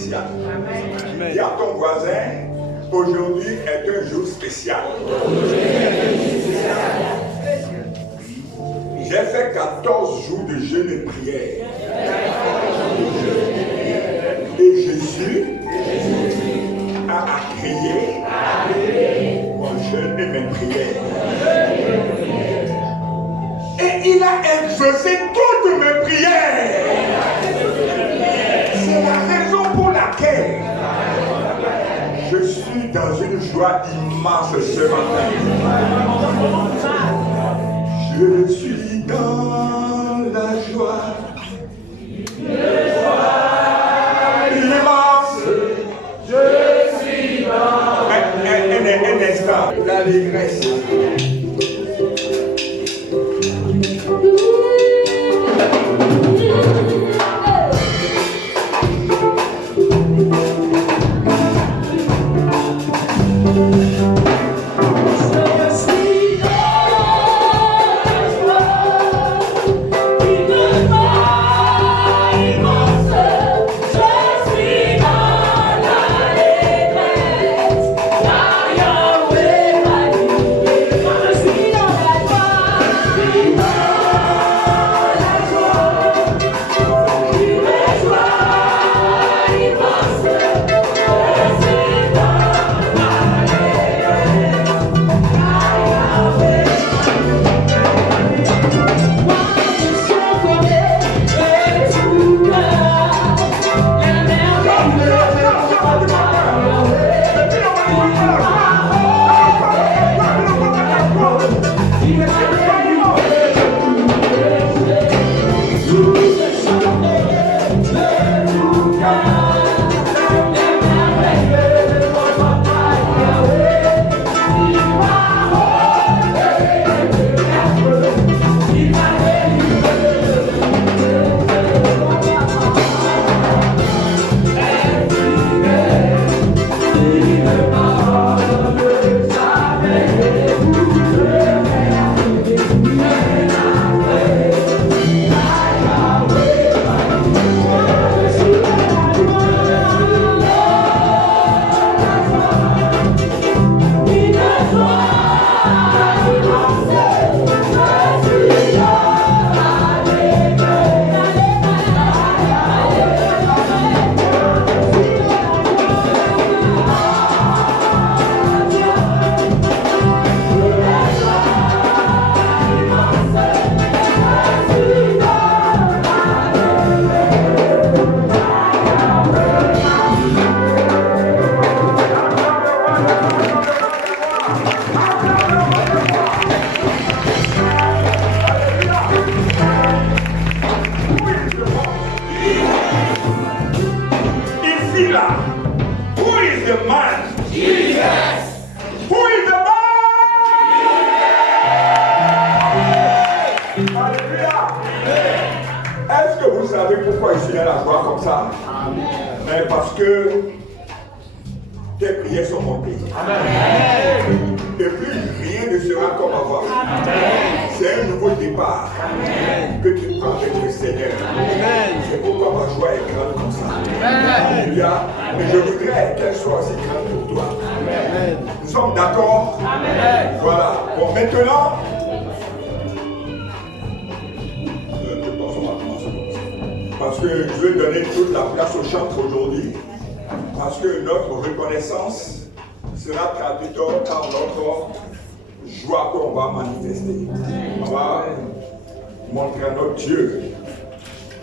Amen. Dis à ton voisin, aujourd'hui est un jour spécial. J'ai fait 14 jours de jeûne et prière. Et Jésus a agréé mon jeûne et mes prières. Et il a exaucé toutes mes prières. C'est la raison pour laquelle je suis dans une joie immense ce matin. Je suis dans la joie immense. Je suis dans un instant, l'allégresse. Sera traduite par notre joie qu'on va manifester. On va montrer à notre Dieu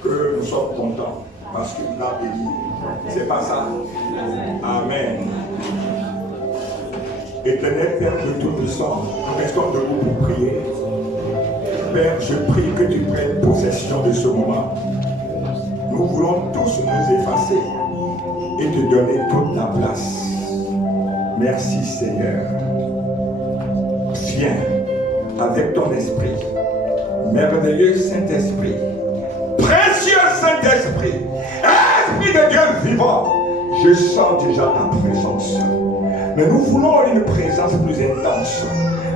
que nous sommes contents parce qu'il l'a béni. C'est pas ça. Amen. Éternel Père de Tout-Puissant, nous restons debout pour prier. Père, je prie que tu prennes possession de ce moment. Nous voulons tous nous effacer et te donner toute la place. Merci Seigneur. Viens avec ton esprit, merveilleux Saint-Esprit, précieux Saint-Esprit, Esprit de Dieu vivant. Je sens déjà ta présence. Mais nous voulons une présence plus intense,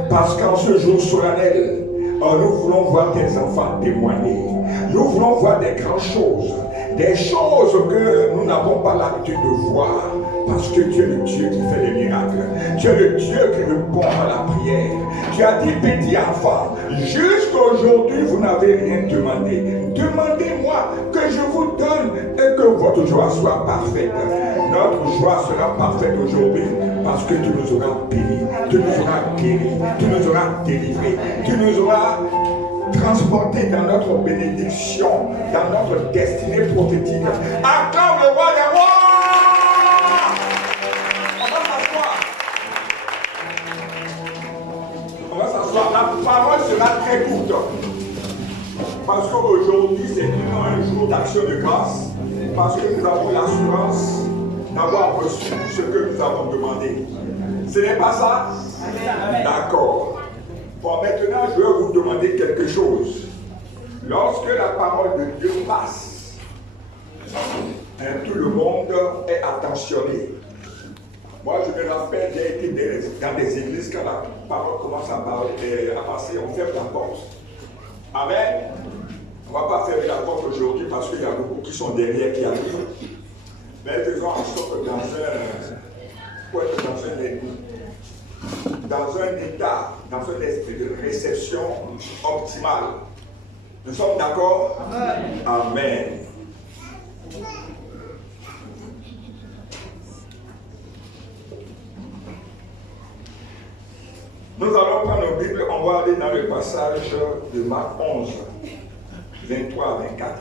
parce qu'en ce jour solennel, nous voulons voir tes enfants témoigner. Nous voulons voir des grandes choses, des choses que nous n'avons pas l'habitude de voir, parce que tu es le Dieu qui fait les miracles. Tu es le Dieu qui répond à la prière. Tu as dit, petit enfant, jusqu'à aujourd'hui, vous n'avez rien demandé. Demandez-moi que je vous donne et que votre joie soit parfaite. Notre joie sera parfaite aujourd'hui parce que tu nous auras bénis, tu nous auras guéris, tu nous auras délivrés, tu nous auras transportés dans notre bénédiction, dans notre destinée prophétique. Acclame le roi des rois! La parole sera très courte. Parce qu'aujourd'hui, c'est vraiment un jour d'action de grâce. Parce que nous avons l'assurance d'avoir reçu ce que nous avons demandé. Ce n'est pas ça? D'accord. Bon, maintenant, je vais vous demander quelque chose. Lorsque la parole de Dieu passe, tout le monde est attentionné. Moi, je me rappelle, j'ai été dans des églises, quand la parole commence à passer, on ferme la porte. Amen. On ne va pas fermer la porte aujourd'hui parce qu'il y a beaucoup qui sont derrière, qui arrivent. Mais faisons en sorte dans un état, dans un esprit de réception optimale. Nous sommes d'accord? Amen. Nous allons prendre nos Bibles, on va aller dans le passage de Marc 11, 23 à 24.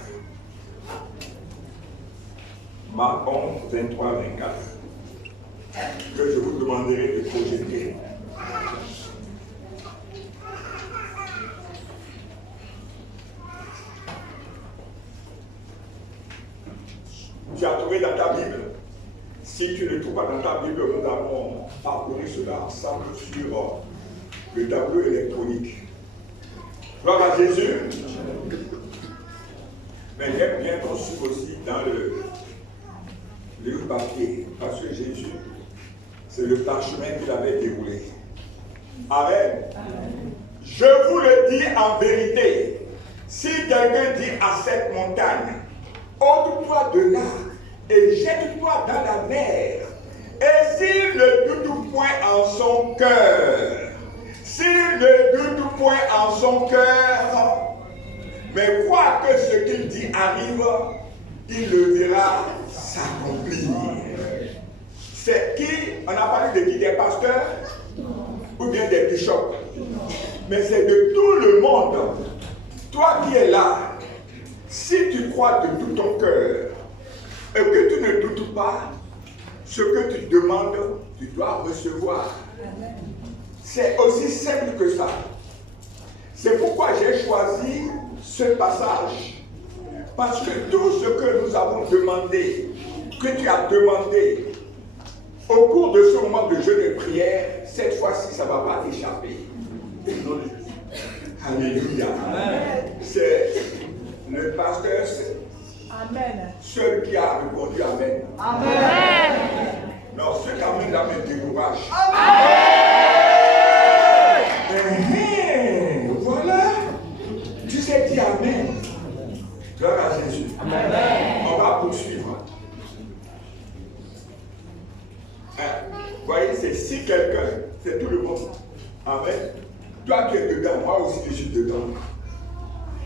Marc 11, 23 à 24. Que je vous demanderai de projeter. Tu as trouvé dans ta Bible? Si tu ne trouves pas dans ta Bible, nous allons parcourir cela ensemble sur le tableau électronique. Gloire à Jésus. Mais j'aime bien qu'on suive aussi dans le livre papier, parce que Jésus, c'est le parchemin qu'il avait déroulé. Amen. Je vous le dis en vérité, si quelqu'un dit à cette montagne, ôte-toi de là et jette-toi dans la mer, et s'il ne doute point en son cœur, s'il ne doute point en son cœur, mais croit que ce qu'il dit arrive, il le verra s'accomplir. C'est qui? On a parlé de qui? Des pasteurs ou bien des bishops? Mais c'est de tout le monde. Toi qui es là, si tu crois de tout ton cœur et que tu ne doutes pas, ce que tu demandes, tu dois recevoir. C'est aussi simple que ça. C'est pourquoi j'ai choisi ce passage. Parce que tout ce que nous avons demandé, que tu as demandé, au cours de ce moment de jeûne et prière, cette fois-ci, ça ne va pas t'échapper. Alléluia. C'est le pasteur seul qui a répondu Amen. Amen. Non, ceux qui amènent la main décourage. Voilà. Tu sais dire Amen. Gloire à Jésus. Amen. On va poursuivre. Vous voyez, c'est si quelqu'un, c'est tout le monde. Amen. Toi tu es dedans, moi aussi je suis dedans.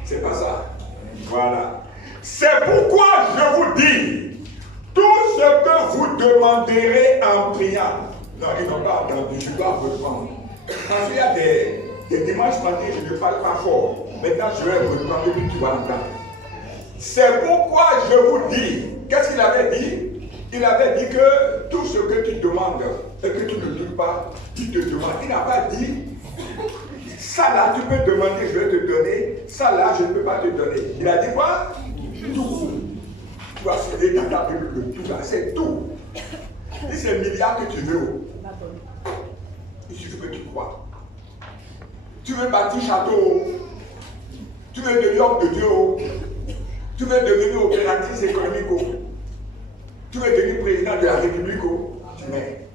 C'est pas ça. Voilà. C'est pourquoi je vous dis, tout ce que vous demanderez en priant. Non, ils n'ont pas entendu, je dois reprendre. Parce qu'il y a des dimanches matins, je ne parle pas fort. Maintenant, je vais reprendre et puis tu vas entendre. C'est pourquoi je vous dis, qu'est-ce qu'il avait dit? Il avait dit que tout ce que tu demandes et que tu ne doutes pas, tu te demandes. Il n'a pas dit, ça là, tu peux demander, je vais te donner. Ça là, je ne peux pas te donner. Il a dit quoi? Tout. Tu vas se dire dans ta Bible le tout là, c'est tout. Si c'est un milliard que tu veux, il suffit que tu crois. Tu veux bâtir château, tu veux devenir homme de Dieu, tu veux devenir opératrice économique, tu veux devenir président de la République, tu mets.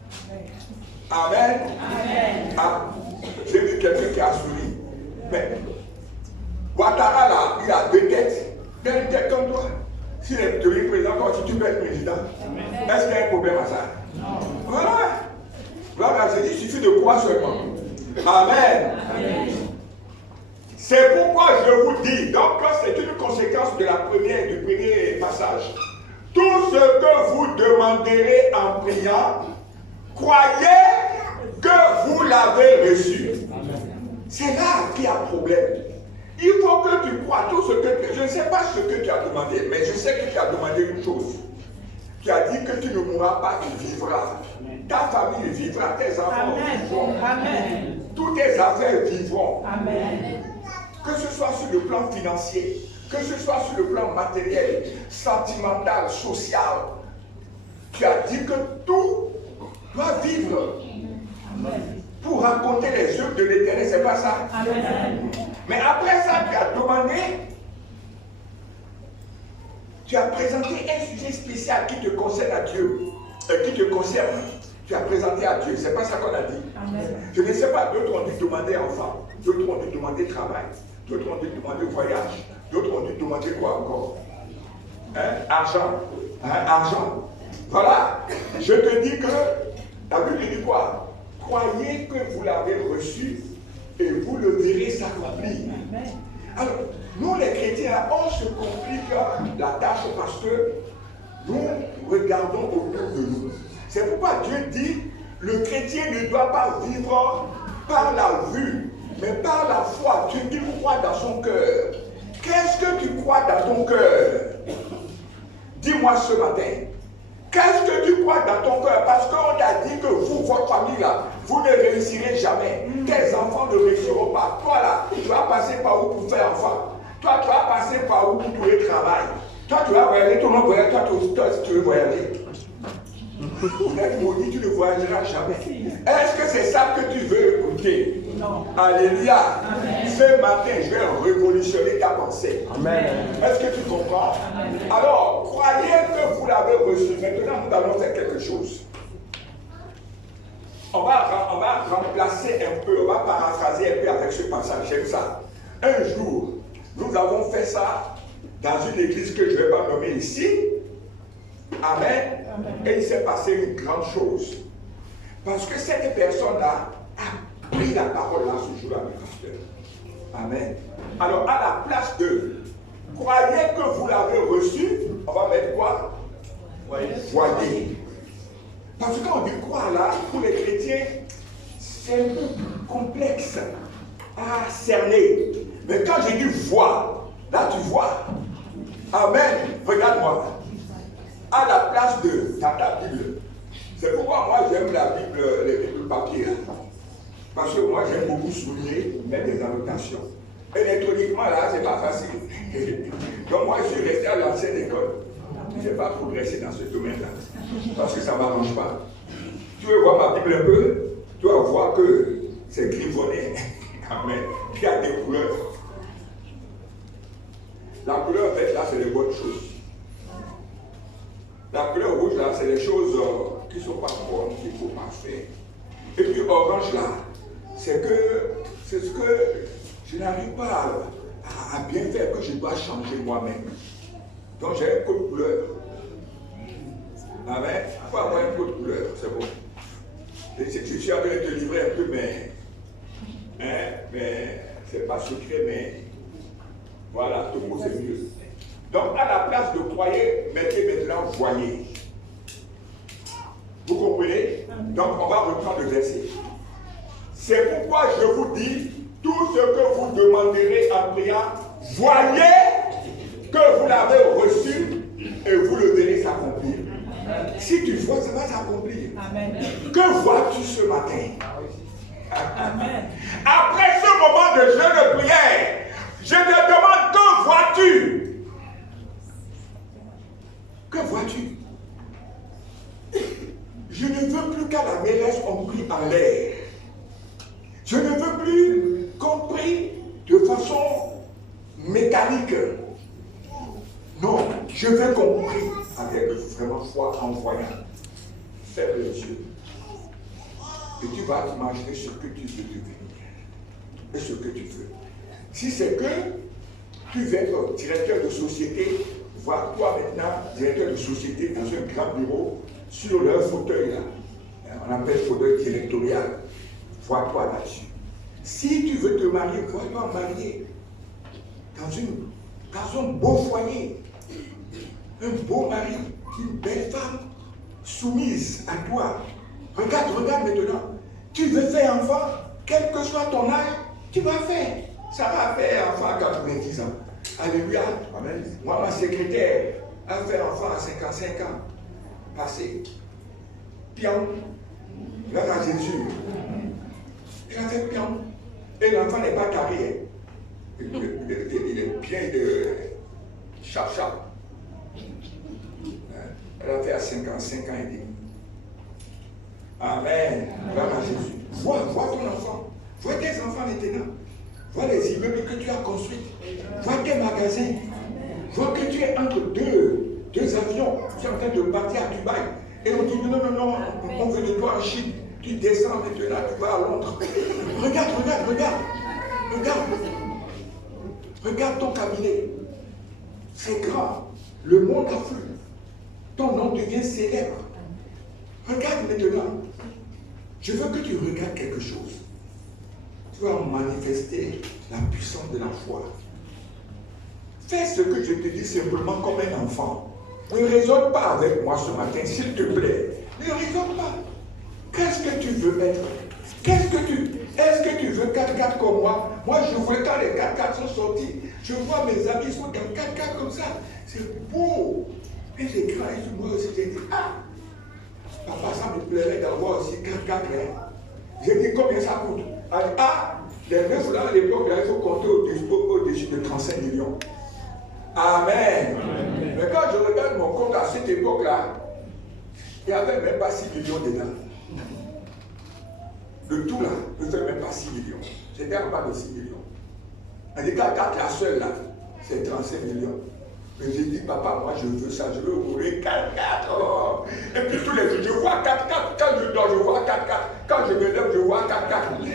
Amen. Amen. Ah, j'ai vu quelqu'un qui a souri. Mais Ouattara là, il a deux têtes. Il a une tête comme toi. Si tu es président, quand tu peux être président, est-ce qu'il y a un problème à ça? Non. Voilà. Voilà, j'ai dit, il suffit de croire seulement. Amen. Amen. C'est pourquoi je vous dis, donc c'est une conséquence de du premier passage. Tout ce que vous demanderez en priant, croyez que vous l'avez reçu. C'est là qu'il y a un problème. Il faut que tu crois tout ce que je ne sais pas ce que tu as demandé, mais je sais que tu as demandé une chose. Tu as dit que tu ne mourras pas, tu vivras. Ta famille vivra, tes enfants vivront. Amen. Toutes tes affaires vivront. Amen. Que ce soit sur le plan financier, que ce soit sur le plan matériel, sentimental, social, tu as dit que tout doit vivre. Amen. Pour raconter les œuvres de l'Éternel, c'est pas ça? Amen. Mais après ça, tu as demandé, tu as présenté un sujet spécial qui te concerne à Dieu, qui te concerne. Tu as présenté à Dieu, c'est pas ça qu'on a dit. Amen. Je ne sais pas, d'autres ont dû demander enfant, d'autres ont dû demander travail, d'autres ont dû demander voyage, d'autres ont dû demander quoi encore? Argent. Argent. Voilà. Je te dis que la Bible dit quoi? Croyez que vous l'avez reçu et vous le verrez s'accomplir. Alors, nous les chrétiens, on se complique la tâche parce que nous regardons autour de nous. C'est pourquoi Dieu dit, le chrétien ne doit pas vivre par la vue, mais par la foi. Dieu dit, crois dans son cœur. Qu'est-ce que tu crois dans ton cœur? Dis-moi ce matin. Qu'est-ce que tu crois dans ton cœur? Parce qu'on t'a dit que vous, votre famille là, vous ne réussirez jamais. Tes enfants ne réussiront pas. Toi là, tu vas passer par où pour faire enfant? Toi, tu vas passer par où pour trouver travail? Toi, tu vas voyager, tout le monde voyage. Toi, si tu veux voyager. Vous êtes maudit, tu ne voyageras jamais. Est-ce que c'est ça que tu veux écouter? Non. Alléluia. Amen. Ce matin, je vais révolutionner ta pensée. Amen. Est-ce que tu comprends? Amen. Alors, croyez que vous l'avez reçu. Maintenant, nous allons faire quelque chose. On va remplacer un peu, on va paraphraser un peu avec ce passage. J'aime ça. Un jour, nous avons fait ça dans une église que je ne vais pas nommer ici. Amen. Amen. Et il s'est passé une grande chose. Parce que cette personne-là a pris la parole là ce jour-là du pasteur. Amen. Alors, à la place de croyez que vous l'avez reçu, on va mettre quoi? Voyez. Parce que quand on dit croire là, pour les chrétiens, c'est un peu complexe à cerner. Mais quand j'ai dit voir, là tu vois. Amen. Regarde-moi. À la place de ta Bible. C'est pourquoi moi j'aime la Bible, les Bibles papier. Parce que moi j'aime beaucoup souligner, mettre des annotations. Électroniquement là, c'est pas facile. Donc moi je suis resté à l'ancienne école. Je n'ai pas progressé dans ce domaine-là. Parce que ça ne m'arrange pas. Tu veux voir ma Bible un peu? Tu vas voir que c'est griffonné. Amen. Puis il y a des couleurs. La couleur verte là, c'est les bonnes choses. La couleur rouge là, c'est les choses qui ne sont pas bonnes, qu'il ne faut pas faire. Et puis orange là, c'est ce que je n'arrive pas à bien faire, que je dois changer moi-même. Donc j'ai un code couleur. Amen. Il faut avoir un code couleur, c'est bon. Je suis en train de te livrer un peu, mais c'est pas secret, mais voilà, tout le mot c'est mieux. Donc à la place de croyez, mettez maintenant voyez. Vous comprenez? Donc on va reprendre le verset. C'est pourquoi je vous dis, tout ce que vous demanderez en priant, voyez que vous l'avez reçu et vous le verrez s'accomplir. Si tu vois, ça va s'accomplir. Que vois-tu ce matin? Amen. Après ce moment de jeûne de prière, je te demande, que vois-tu? Que vois-tu? Je ne veux plus qu'à la mairesse on prie en l'air. Je ne veux plus qu'on prie de façon mécanique. Non, je veux qu'on prie avec vraiment foi en voyant. Ferme les yeux. Et tu vas t'imaginer ce que tu veux devenir. Et ce que tu veux. Si c'est que tu veux être directeur de société, Vois toi maintenant, directeur de société, dans un grand bureau, sur leur fauteuil là. On appelle fauteuil directorial. Vois-toi là-dessus. Si tu veux te marier, vois-toi marier dans un beau foyer, un beau mari, une belle femme soumise à toi. Regarde maintenant. Tu veux faire enfant, quel que soit ton âge, tu vas faire. Ça va faire enfant à 90 ans. Alléluia. Amen. Moi, ma secrétaire a fait enfant à 55 ans. Passé. Pion. Grâce à Jésus. Il a fait pion. Et l'enfant n'est pas carré. Il est bien de chap-chap. Elle a fait à 55 ans et demi. Amen. Grâce à Jésus. Vois ton enfant. Vois tes enfants maintenant. Vois les immeubles que tu as construits. Vois tes magasins. Vois que tu es entre deux avions. Tu es en train de partir à Dubaï. Et on dit non, on veut de toi en Chine. Tu descends maintenant, tu vas à Londres. Regarde. Regarde ton cabinet. C'est grand. Le monde afflue. Ton nom devient célèbre. Regarde maintenant. Je veux que tu regardes quelque chose. Tu vas manifester la puissance de la foi. Fais ce que je te dis simplement comme un enfant. Ne raisonne pas avec moi ce matin, s'il te plaît. Ne raisonne pas. Qu'est-ce que tu veux être? Est-ce que tu veux 4x4 comme moi? Moi, je voulais quand les 4x4 sont sortis. Je vois mes amis sont dans 4x4 comme ça. C'est beau. Et les grands, moi aussi, j'ai dit, papa, ça me plairait d'avoir aussi 4x4. Hein. J'ai dit, combien ça coûte? Les neufs là, à l'époque, il faut compter au-dessus de 35 millions. Amen. Mais quand je regarde mon compte à cette époque-là, il n'y avait même pas 6 millions dedans. Le tout là ne fait même pas 6 millions. J'étais en bas de 6 millions. On dit 4x4, la seule là, c'est 35 millions. Mais j'ai dit, papa, moi je veux ça, je veux rouler 4x4. Oh. Et puis tous les jours, je vois 4x4. Quand je dors, je vois 4x4. Quand je me lève, je vois 4x4.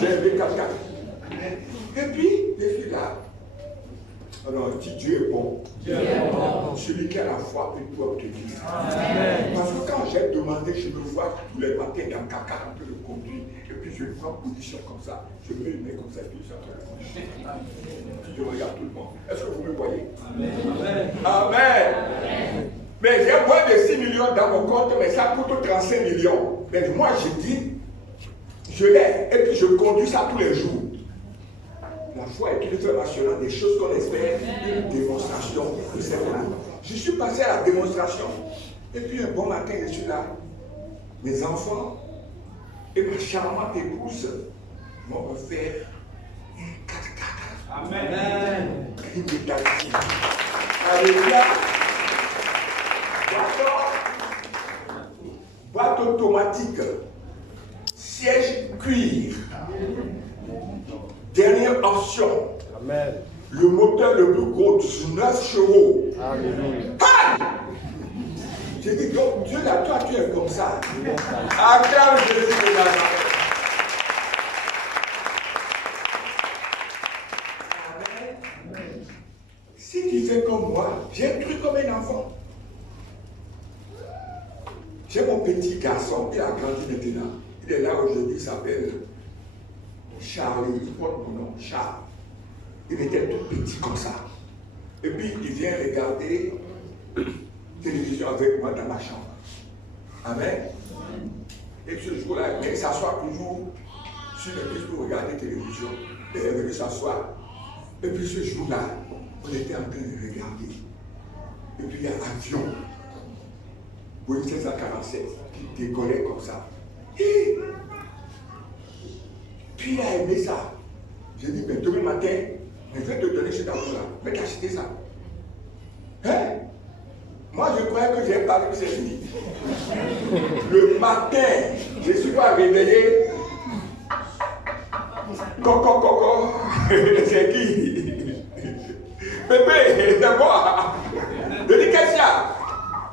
J'ai aimé 4x4. Et puis, je suis là. Alors, si Dieu est bon, celui qui a la foi peut tout obtenir. Parce que quand j'ai demandé, je me vois tous les matins dans le caca en train de conduire, et puis je prends position comme ça, je mets une main comme ça, et puis je suis en train de conduire. Je regarde tout le monde. Est-ce que vous me voyez? Amen. Mais j'ai moins de 6 millions dans mon compte, mais ça coûte 35 millions. Mais moi, je dis, je l'ai, et puis je conduis ça tous les jours. La foi est une transformation des choses qu'on espère, une démonstration de cette là. Je suis passé à la démonstration. Et puis un bon matin, je suis là. Mes enfants et ma charmante épouse m'ont offert un 4x4. Amen. Une métallique. Alléluia. Boîte automatique. Siège cuir. Dernière option. Amen. Le moteur le plus gros, 19 chevaux. Amen. J'ai dit, donc Dieu là, toi tu es comme ça. Acclame Jésus de Nazareth. Amen. Si tu fais comme moi, j'ai un truc comme un enfant. J'ai mon petit garçon, il a grandi maintenant. Il est là aujourd'hui, il s'appelle Charlie, il porte mon nom, Charles. Il était tout petit comme ça. Et puis il vient regarder télévision avec moi dans ma chambre. Amen. Et ce jour-là, il s'assoit toujours sur le piste pour regarder télévision. Et il est venu s'asseoir. Et puis ce jour-là, on était en train de regarder. Et puis il y a un avion, Boeing 747, qui décollait comme ça. Et puis il a aimé ça. J'ai dit, mais demain matin, je vais te donner cet avion-là. Je vais t'acheter ça. Hein? Moi, je croyais que j'ai parlé que c'est fini. Le matin, je suis pas réveillé. Coco, c'est qui? Pépé, c'est moi. Je dis, qu'est-ce qu'il y a?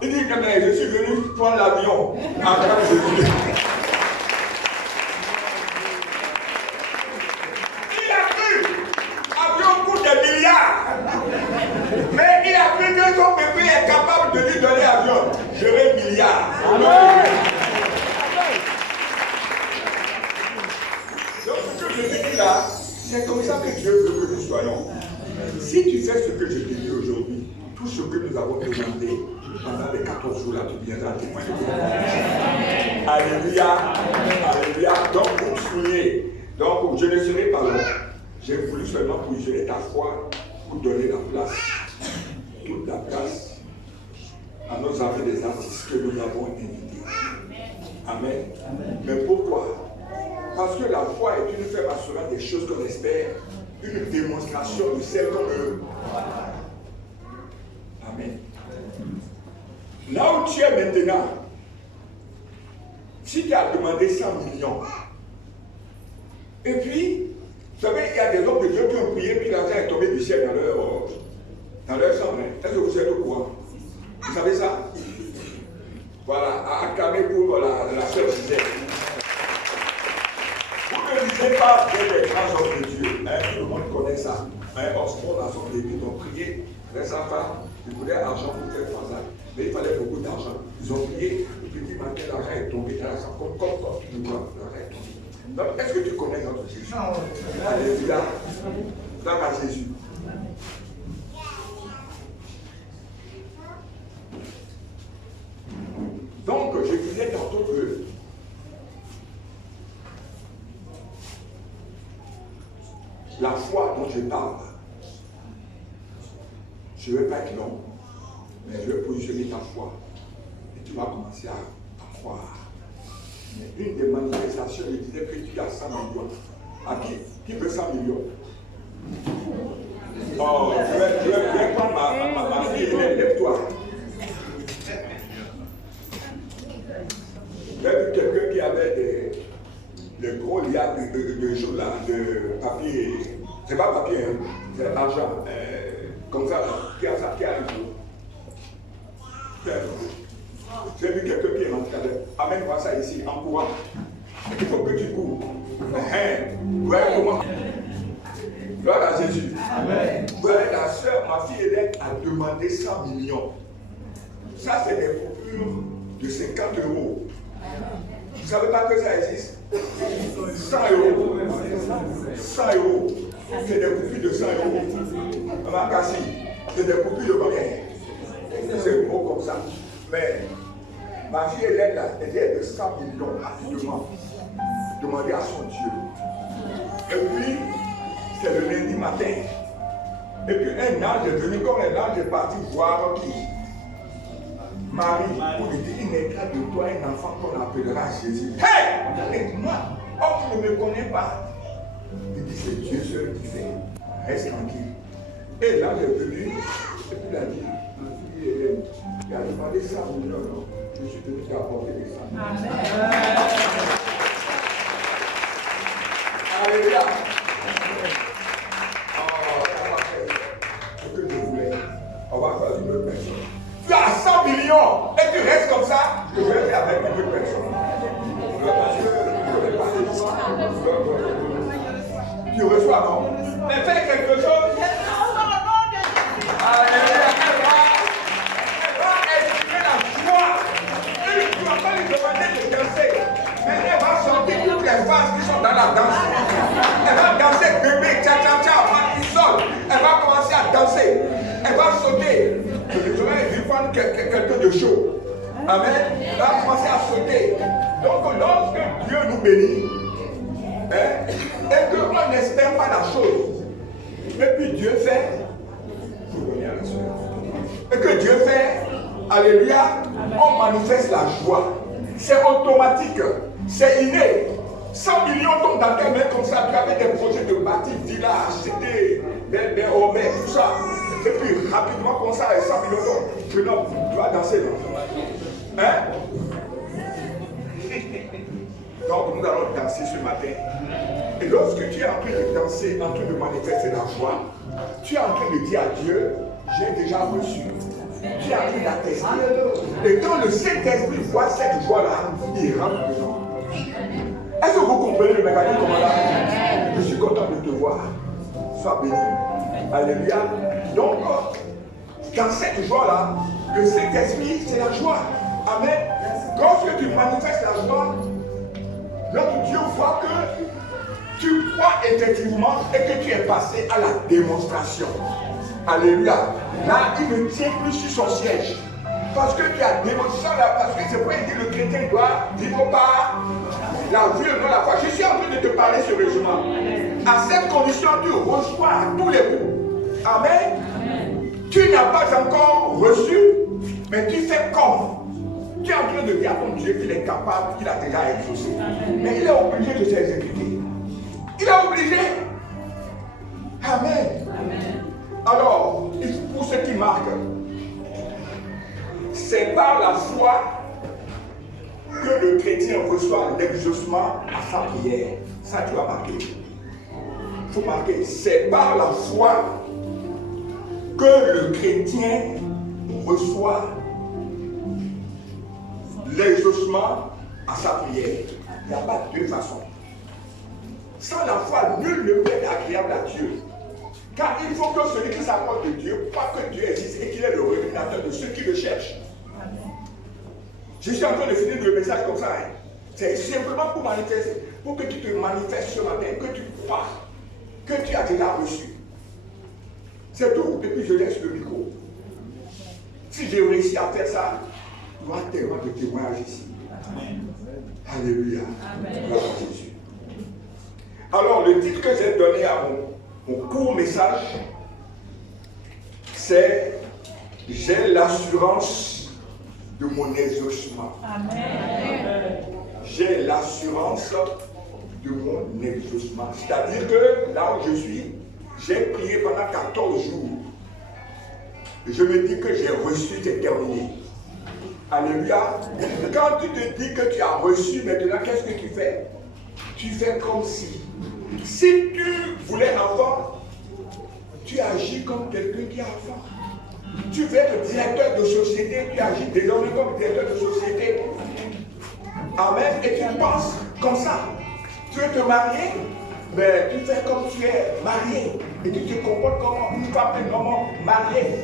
Il dit, mais je suis venu prendre l'avion. Il a cru. Avion coûte des milliards. Mais il a C'est comme ça que Dieu veut que nous soyons. Si tu fais ce que je te dis aujourd'hui, tout ce que nous avons demandé pendant les 14 jours là, tu viendras témoigner. Alléluia. Alléluia. Donc, vous soulignez. Donc, je ne serai pas long. J'ai voulu seulement positionner ta foi pour donner la place, toute la place à nos amis des artistes que nous avons invités. Amen. Mais pourquoi? Parce que la foi est une ferme assurance des choses qu'on espère, une démonstration de celles qu'on veut. Amen. Là où tu es maintenant, si tu as demandé 100 millions, et puis, vous savez, il y a des hommes de Dieu qui ont prié, puis l'argent est tombé du ciel dans leur chambre. Est-ce que vous êtes au courant? Vous savez ça? Voilà, à acclamer pour la sœur Gisèle. Vous ne lisez pas des grands hommes de Dieu. Hein, tout le monde connaît ça. Mais Osmond, dans son début, ils ont prié. Mais sa femme, ils voulaient argent pour faire croisade. Mais il fallait beaucoup d'argent. Ils ont prié. Le petit matin, l'argent est tombé dans la chambre. Comme tu le vois, l'argent est tombé. Donc, est-ce que tu connais notre Jésus? Alléluia. Dans ma Jésus. Donc, je disais tantôt que la foi dont je parle, je ne vais pas être long, mais je vais positionner ta foi. Et tu vas commencer à croire. Mais une des manifestations, je disais que tu as 100 millions. À qui veut 100 millions? Oh, je vais prendre ma fille, lève-toi. J'ai vu quelqu'un qui avait des gros liens de choses là, de papier. C'est pas papier, hein, c'est argent. Comme ça, qui a un jour. J'ai vu quelqu'un qui est rentré avec. Amène-moi ça ici, en courant. Il faut que tu cours. Voilà comment. Gloire à Jésus. Amen. Voilà, la soeur, ma fille Hélène, a demandé 100 millions. Ça, c'est des coupures de 50 euros. Vous ne savez pas que ça existe? 100 euros. 100 euros. C'est des coupures de 100 euros. Ma cassie, c'est des coupures de combien? C'est gros comme ça. Mais ma fille Hélène, là, elle est de 100 millions rapidement. Demander à son Dieu. Et puis, c'est le lundi matin. Et puis un ange est venu, comme un ange est parti voir qui? Marie, pour lui dire, il naîtra de toi un enfant qu'on appellera Jésus. Hey! Moi, tu ne me connais pas. Il dit, c'est Dieu seul qui fait. Reste tranquille. Et l'ange est venu, et puis il a dit, ma fille Hélène, il a demandé 100 millions, non? Je suis venu t'apporter les 100 millions. Amen. Alléluia. Ce que je voulais, on va faire une autre personne. Tu as 100 millions et tu restes comme ça, je vais faire avec une autre personne. Tu reçois non? Mais fais quelque chose. Alléluia. Elle va exprimer la joie. Et tu ne vas pas lui demander de danser. Mais elle va sortir toutes les phases qui sont dans la danse. Elle va danser bébé, tcha-tcha-tcha, matisol. Elle va commencer à danser. Elle va sauter. Je vais lui prendre quelqu'un de chaud. Amen. Elle va commencer à sauter. Donc lorsque Dieu nous bénit, et qu'on n'espère pas la chose, et puis Dieu fait, et que Dieu fait, alléluia, on manifeste la joie. C'est automatique, c'est inné. 100 millions tombent dans tes mains comme ça, tu avais des projets de bâtir, villas, acheter des homères, tout ça. Et puis rapidement comme ça, 100 millions tombent. Je tu vas danser, non? Hein? Donc nous allons danser ce matin. Et lorsque tu es en train de danser, en train de manifester la joie, tu es en train de dire à Dieu, j'ai déjà reçu. Tu es en train d'attester. Et quand le Saint-Esprit voit cette joie-là, il rentre dedans. Est-ce que vous comprenez le mécanisme comme là? Je suis content de te voir. Sois béni. Alléluia. Donc, dans cette joie-là, le Saint-Esprit, c'est la joie. Amen. Lorsque tu manifestes la joie, l'autre Dieu voit que tu crois effectivement et que tu es passé à la démonstration. Alléluia. Là, il ne tient plus sur son siège. Parce que tu as démontré ça, parce que c'est pourquoi il dit le chrétien doit vivre par la vue et non la foi. Je suis en train de te parler sérieusement. À cette condition, tu reçois à tous les coups. Amen. Amen. Tu n'as pas encore reçu, mais tu fais comme. Tu es en train de dire à ton Dieu qu'il est capable, qu'il a déjà exaucé. Mais il est obligé de s'exécuter. Il est obligé. Amen. Amen. Alors, pour ceux qui marquent, c'est par la foi que le chrétien reçoit l'exaucement à sa prière. Ça, tu vas marquer. Il faut marquer. C'est par la foi que le chrétien reçoit l'exaucement à sa prière. Il n'y a pas de deux façons. Sans la foi, nul ne peut être agréable à Dieu. Car il faut que celui qui s'approche de Dieu croit que Dieu existe et qu'il est le rémunérateur de ceux qui le cherchent. Je suis en train de finir le message comme ça. Hein. C'est simplement pour manifester, pour que tu te manifestes ce matin, que tu crois que tu as déjà reçu. C'est tout. Et puis je laisse le micro. Si j'ai réussi à faire ça, il y aura tellement de témoignages ici. Amen. Alléluia. Gloire à Jésus. Alors, le titre que j'ai donné à mon court message, c'est « J'ai l'assurance de mon exaucement ». J'ai l'assurance de mon exaucement. C'est-à-dire que là où je suis, j'ai prié pendant 14 jours. Je me dis que j'ai reçu, c'est terminé. Alléluia. Quand tu te dis que tu as reçu, maintenant, qu'est-ce que tu fais? Tu fais comme si. Si tu voulais un enfant, tu agis comme quelqu'un qui a enfant. Tu veux être directeur de société, tu agis désormais comme directeur de société. Amen. Et tu penses comme ça. Tu veux te marier, mais tu fais comme tu es marié. Et tu te comportes comme une femme normalement mariée.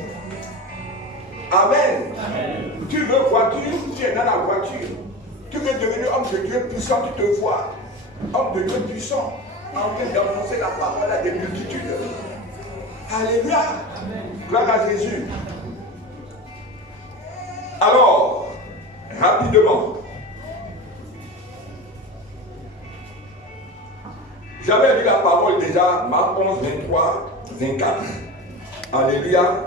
Amen. Amen. Tu veux voiture, tu es dans la voiture. Tu veux devenir homme de Dieu puissant, tu te vois. Homme de Dieu puissant, en train d'annoncer la parole à des multitudes. Alléluia. Gloire à Jésus. Alors, rapidement, j'avais lu la parole déjà, Marc 11, 23, 24. Alléluia.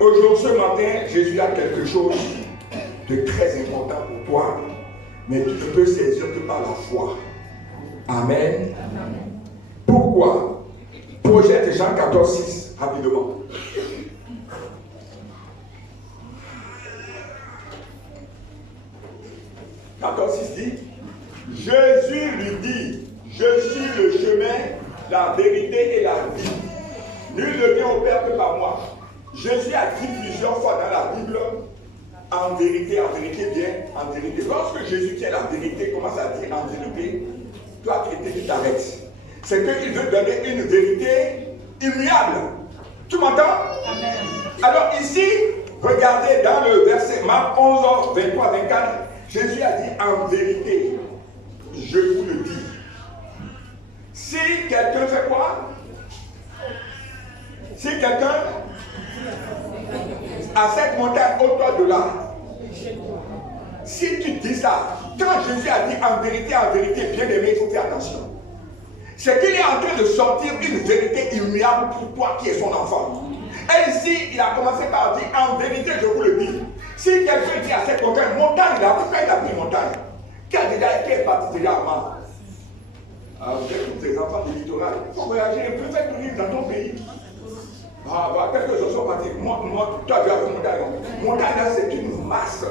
Aujourd'hui, ce matin, Jésus a quelque chose de très important pour toi, mais tu ne peux saisir que par la foi. Amen. Amen. Pourquoi? Projette Jean 14, 6, rapidement. Jean 6 dit, Jésus lui dit, je suis le chemin, la vérité et la vie. Nul ne vient au Père que par moi. Jésus a dit plusieurs fois dans la Bible, en vérité, bien, en vérité. Lorsque Jésus qui est la vérité commence à dire en vérité, toi chrétien, tu t'arrêtes. C'est qu'il veut donner une vérité immuable. Tu m'entends? Amen. Alors ici, regardez dans le verset Marc 11, 23, 24, Jésus a dit en vérité, je vous le dis. Si quelqu'un fait quoi? Si quelqu'un à cette montagne au-delà de là, si tu dis ça, quand Jésus a dit en vérité, bien aimé, il faut faire attention. C'est qu'il est en train de sortir une vérité immuable pour toi qui es son enfant. Et ici, il a commencé par dire en vérité, je vous le dis. Si quelqu'un dit à cette montagne, là, pourquoi il a pris montagne? Qui a déjà été parti déjà avant? Vous êtes tous les enfants du littoral. Il faut voyager un peu, faites tourisme dans ton pays. Quelques jours sont partis. Moi, tu as vu avec montagne. Montagne, là, c'est une masse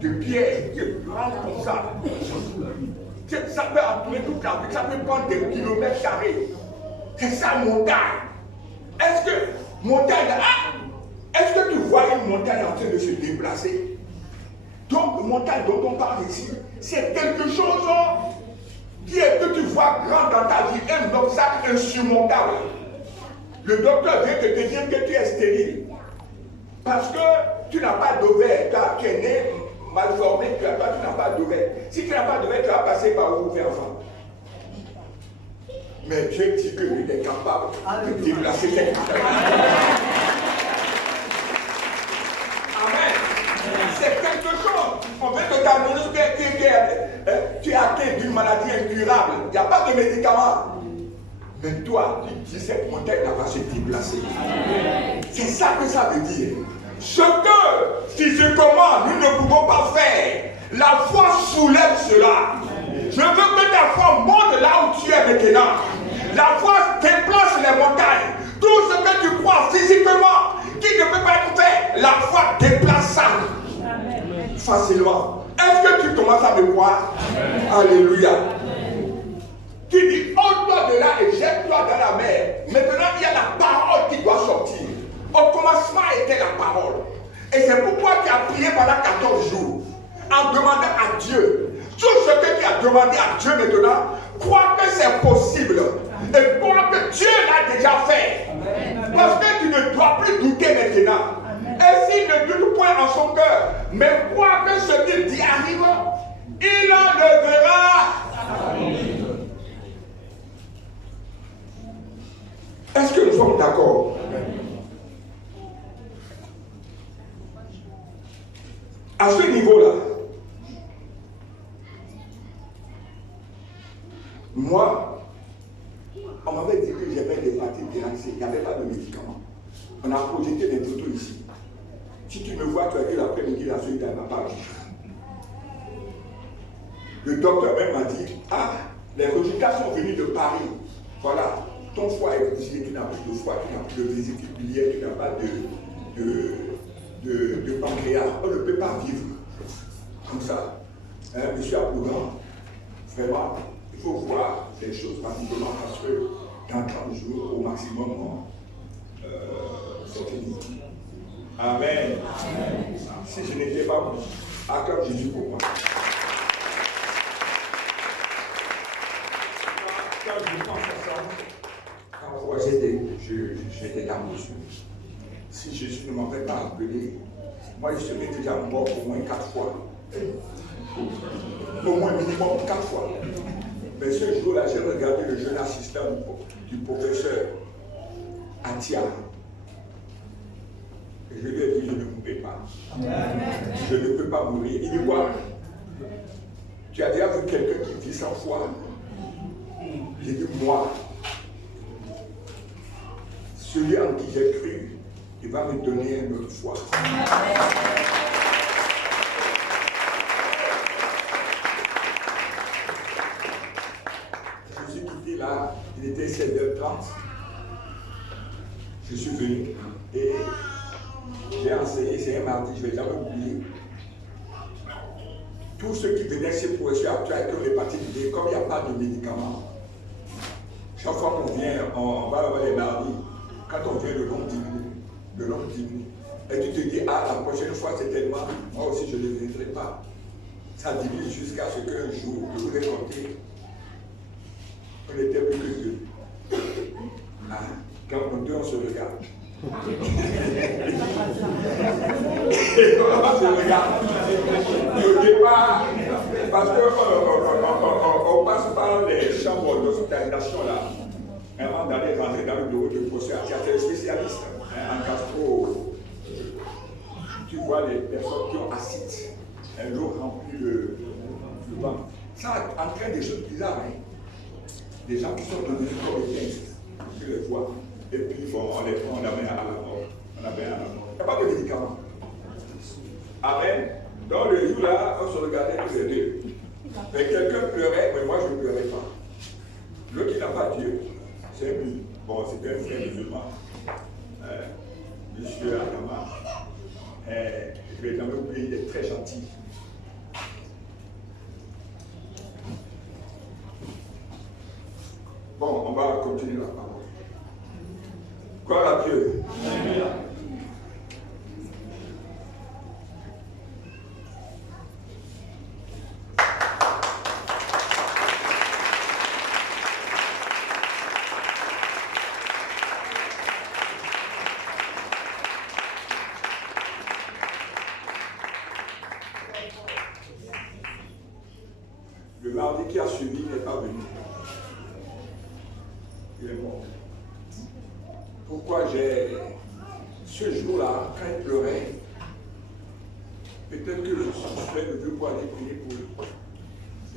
de pierres qui est grande comme ça. Ça peut entourer toute la ville, ça peut prendre des kilomètres carrés. C'est ça, montagne. Est-ce que, montagne, est-ce que tu vois une montagne en train de se déplacer? Donc, montagne dont on parle ici, c'est quelque chose qui est que tu vois grand dans ta vie, un obstacle insurmontable. Le docteur vient de te dire que tu es stérile. Parce que tu n'as pas d'ovaire, car tu es né mal formé, toi, tu n'as pas d'oreille. Si tu n'as pas d'oreille, tu vas passer par où faire enfant. Mais Dieu dit que lui est capable de déplacer cette montagne. Amen. C'est quelque chose. On veut te t'annoncer que tu es atteint d'une maladie incurable. Il n'y a pas de médicament. Mais toi, tu dis cette montagne va se déplacer. C'est ça que ça veut dire. Ce que physiquement nous ne pouvons pas faire, la foi soulève cela. Je veux que ta foi monte là où tu es maintenant. La foi déplace les montagnes. Tout ce que tu crois physiquement qui ne peut pas être fait, la foi déplace ça. Facilement. Est-ce que tu commences à me croire? Alléluia. Tu dis, ôte-toi de là et jette-toi dans la mer. Maintenant, il y a la parole qui doit sortir. Au commencement était la parole. Et c'est pourquoi tu as prié pendant 14 jours. En demandant à Dieu. Tout ce que tu as demandé à Dieu maintenant, crois que c'est possible. Et crois que Dieu l'a déjà fait. Parce que tu ne dois plus douter maintenant. Et s'il ne doute point en son cœur, mais crois que ce qu'il dit arrive, il en le verra. Est-ce que nous sommes d'accord? À ce niveau-là, moi, on m'avait dit que j'avais des parties délancées. Il n'y avait pas de médicaments. On a projeté des photos ici. Si tu me vois, tu as dit l'après-midi, la suite, elle n'a pas vu. Le docteur même m'a dit, ah, les résultats sont venus de Paris. Voilà, ton foie est brisé, tu n'as plus de foie, tu n'as plus de vésicule biliaire, tu n'as pas de pancréas. On ne peut pas vivre comme ça. Hein, monsieur Apougan, vraiment, il faut voir les choses rapidement parce que dans 30 jours, au maximum, c'est fini. Amen. Amen. Si je n'étais pas bon, acclame Jésus pour moi. Quand je pense à ça, parfois j'étais dans mon yeux. Si Jésus ne m'avait pas appelé, moi je serais déjà mort au moins 4 fois. Au moins minimum 4 fois. Mais ce jour-là, j'ai regardé le jeune assistant du professeur Atia. Et je lui ai dit, je ne mourrai pas. Je ne peux pas mourir. Il dit quoi? Tu as déjà vu quelqu'un qui vit sans foi? J'ai dit, moi, celui en qui j'ai cru, il va me donner une autre foi. Je suis quitté là, il était 7h30. Je suis venu et j'ai enseigné, c'est un mardi, je ne vais jamais oublier. Tous ceux qui venaient chez le professeur actuel, qui ont l'hépatite, comme il n'y a pas de médicaments, chaque fois qu'on vient, on va avoir les mardis. Quand on vient, le long diminue. Et tu te dis, ah, la prochaine fois, c'est tellement, moi aussi, je ne viendrai pas. Ça diminue jusqu'à ce qu'un jour, je vous ai compté, on n'était plus que deux. Ah, quand on deux, on se regarde. On se regarde. Au départ, parce qu'on passe par les chambres d'hospitalisation là, avant d'aller rentrer dans le bureau de professeur, il y a des spécialistes en gastro. Tu vois les personnes qui ont acide, l'eau remplit le ventre. Ça entraîne des choses bizarres. Hein? Des gens qui sont devenus comme des pinces, tu les vois. Et puis bon, on les prend, on amène à la mort. Il n'y a pas de médicaments. Amen. Dans le jour là, on se regardait tous les deux. Mais quelqu'un pleurait, mais moi je ne pleurais pas. L'autre qui n'a pas Dieu, c'est un musulman. Bon, c'était un frère musulman. Monsieur Adama. Je ne vais jamais oublier, il est très gentil. Bon, on va continuer la parole. Gloire à Dieu. Amen. qui a suivi n'est pas venu. Il est mort. Pourquoi ce jour-là, quand il pleurait, peut-être que je suspecte le Dieu pour aller prier pour lui.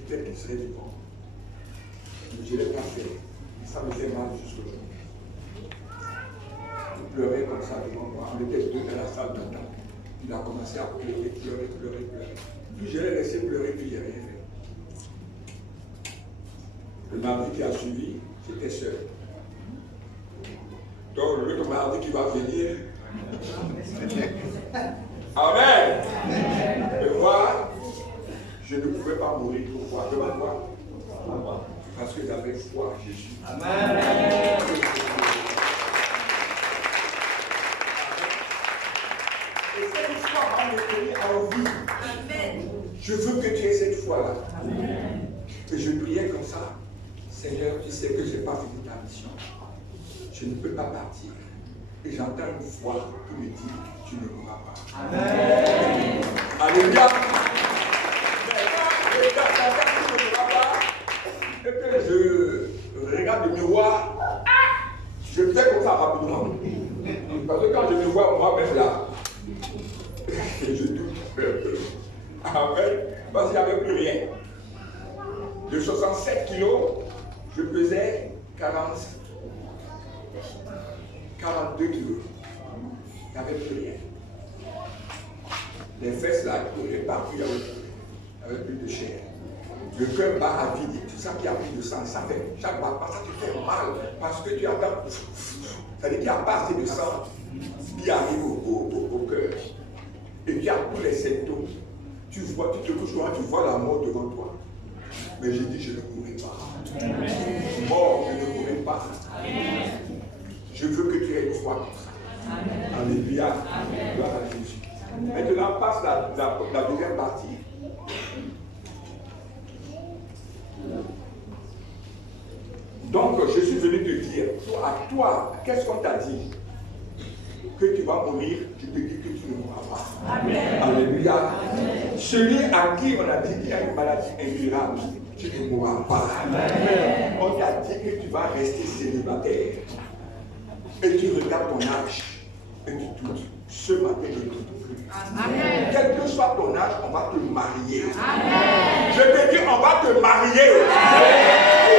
Peut-être qu'il serait vivant. Mais je ne l'ai pas fait. Ça me fait mal jusqu'aujourd'hui. Il pleurait comme ça devant moi. On était deux dans la salle d'attente. Il a commencé à pleurer. Puis je l'ai laissé pleurer, puis je n'ai rien fait. Le mardi qui a suivi, j'étais seul. Donc l'autre mardi qui va venir. Amen. Et moi, je ne pouvais pas mourir. Pourquoi? Devant quoi? Parce que j'avais foi en Jésus. Amen. Et cette histoire va me tenir en vie. Amen. Je veux que tu aies cette foi-là. Et je priais comme ça. Seigneur, tu sais que je n'ai pas fini ta mission. Je ne peux pas partir. Et j'entends une voix qui me dit, tu ne mourras pas. Amen. Alléluia. Et que je regarde le miroir, je fais comme ça rapidement. Parce que quand je me vois moi-même là, je doute un peu. Après, parce qu'il n'y avait plus rien. De 67 kilos, je pesais 42 kilos. Il n'y avait plus rien. Les fesses là, les parties, il n'y avait plus de chair. Le cœur bat à vide, tout ça qui a pris de sang, ça fait, chaque battement, ça te fait mal, parce que tu attends, ça veut dire qu'il n'y a pas assez de sang qui arrive au cœur. Et tu as tous les symptômes. Tu vois, tu te couches, tu vois la mort devant toi. Mais j'ai dit, je ne mourrai pas. Mort, je ne mourrai pas. Je veux que tu aies une foi comme ça. Alléluia. Gloire à Jésus. Maintenant, passe la deuxième partie. Donc, je suis venu te dire, à toi, qu'est-ce qu'on t'a dit? Que tu vas mourir, je te dis que tu ne mourras pas. Amen. Alléluia. Amen. Celui à qui on a dit qu'il y a une maladie incurable, tu ne mourras pas. Amen. On t'a dit que tu vas rester célibataire. Et tu regardes ton âge et tu doutes. Ce matin, je ne doute plus. Amen. Quel que soit ton âge, on va te marier. Amen. Je te dis, on va te marier.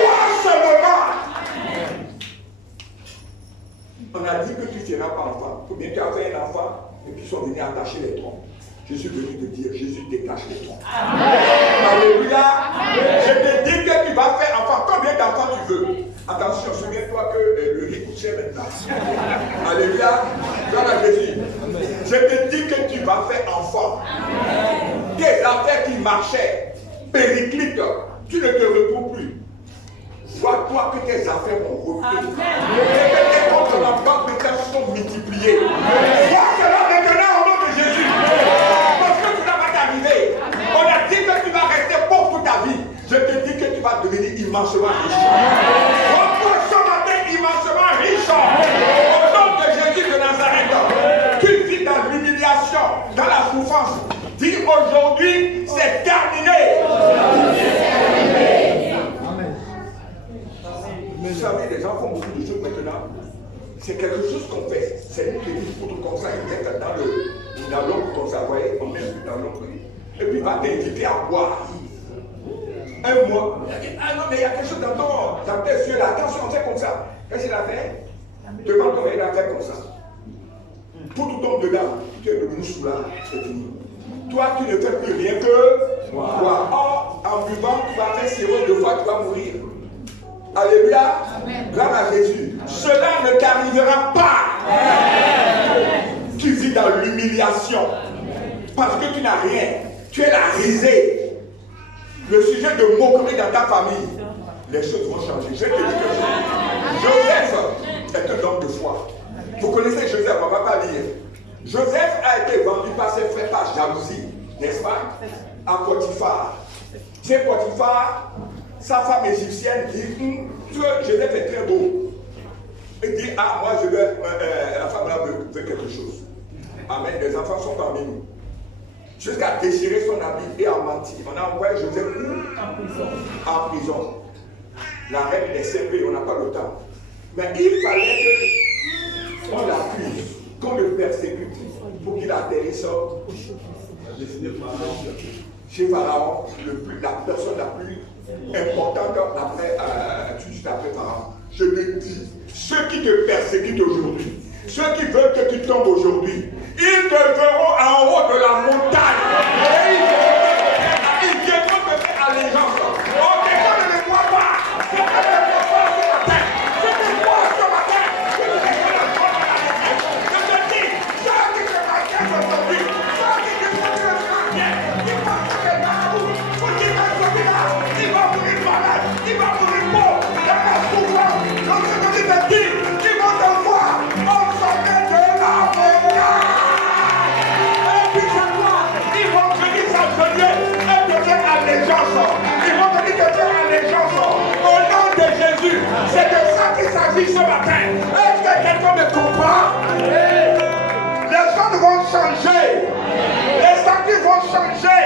Toi seulement. On a dit que tu ne seras pas enfant. Ou bien tu as fait un enfant et puis ils sont venus attacher les troncs. Je suis venu te dire, Jésus détache les troncs. Amen. Alléluia. Amen. Je te dis que tu vas faire enfant. Combien d'enfants tu veux? Attention, souviens-toi que le riz coûte cher maintenant. Alléluia. Gloire à Jésus. Je te dis que tu vas faire enfant. Amen. Des affaires qui marchaient, périclites, tu ne te retrouves plus. Vois-toi que tes affaires ont repris. Et que tes comptes de la banque sont multipliés. Vois cela maintenant au nom de Jésus. Parce que cela va t'arriver. On a dit que tu vas rester pauvre toute ta vie. Je te dis que tu vas devenir immensement riche. Vois-toi ce matin immensement riche. Au nom de Jésus de Nazareth. Tu vis dans l'humiliation, dans la souffrance. Dis aujourd'hui, c'est terminé. Vous savez, les gens font beaucoup de choses maintenant. C'est quelque chose qu'on fait. C'est une petite poudre comme ça, ils mettent dans l'ombre comme ça, vous voyez, on met dans l'ombre. Et puis il va t'inviter à boire. Un mois. Ah non, mais il y a quelque chose dans tes yeux là. Attention, on fait comme ça. Qu'est-ce qu'il a fait? Devant ton il a fait comme ça. Tout tombe dedans. Tu es devenu sous là, c'est fini. Toi, tu ne fais plus rien que boire. Or, en buvant, tu vas faire sirop de fois, tu vas mourir. Alléluia. Gloire à Jésus. Cela ne t'arrivera pas. Amen. Tu vis dans l'humiliation. Parce que tu n'as rien. Tu es la risée. Le sujet de moquerie dans ta famille. Les choses vont changer. Je te dis que Joseph est un homme de foi. Vous connaissez Joseph, on ne va pas lire. Joseph a été vendu par ses frères par jalousie. N'est-ce pas? À Potiphar. C'est Potiphar. Sa femme égyptienne dit, Joseph est très beau. Il dit, ah, moi je veux, la femme là veut quelque chose. Amen, les enfants sont parmi nous. jusqu'à déchirer son habit et à mentir. On a envoyé Joseph en prison. La règle est simple, on n'a pas le temps. Mais il fallait qu'on l'accuse, qu'on le persécute pour qu'il atterrisse chez Pharaon, la personne la plus importante après, juste après Pharaon. Je te dis, ceux qui te persécutent aujourd'hui, ceux qui veulent que tu tombes aujourd'hui, ils te verront en haut de la montagne. Et ils viendront te faire allégeance. Oh, quelqu'un ne les voit pas. Je te vois ce matin. Je te vois ce matin. Je te dis, ceux qui te marquent aujourd'hui, ceux qui te font le bien, ils vont se faire partout. Pour qu'ils restent là, ils vont mourir malade, ils vont mourir pauvres, il n'y a pas de pouvoir. Donc je te dis, ils vont te voir au sommet de la montagne. Et puis chaque fois, ils vont venir s'agenouiller et te faire allégeance. Ils vont venir te faire allégeance. Au nom de Jésus, c'est de ça qu'il s'agit ce matin. Est-ce que quelqu'un me comprend? Les choses vont changer. Les statuts vont changer.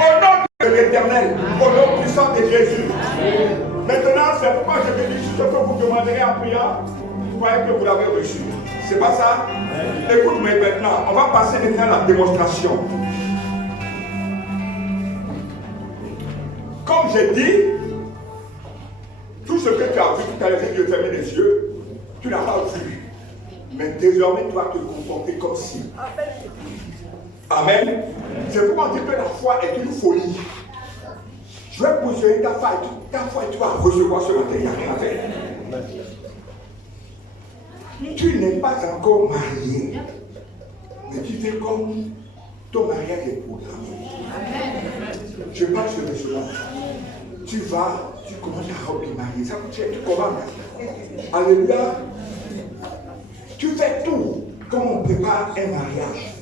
Au nom de l'Éternel, au nom puissant de Jésus. Maintenant, c'est pourquoi je te dis ce que vous demanderez en priant. Vous croyez que vous l'avez reçu. C'est pas ça? Écoute-moi maintenant. On va passer maintenant à la démonstration. Comme j'ai dit, tout ce que tu as vu tout à l'heure, tu as fermé les yeux, tu n'as pas vu. Mais désormais, tu vas te comporter comme si. Amen. C'est pourquoi on dit que la foi est une folie. Je vais positionner ta foi et tu vas recevoir ce matin. Il n'y a rien à faire. Tu n'es pas encore marié, mais tu fais comme ton mariage est programmé. Je parle sur les choses. Tu vas, tu commences à robe de mariée. Ça, tu commences. Alléluia. Tu fais tout comme on prépare un mariage.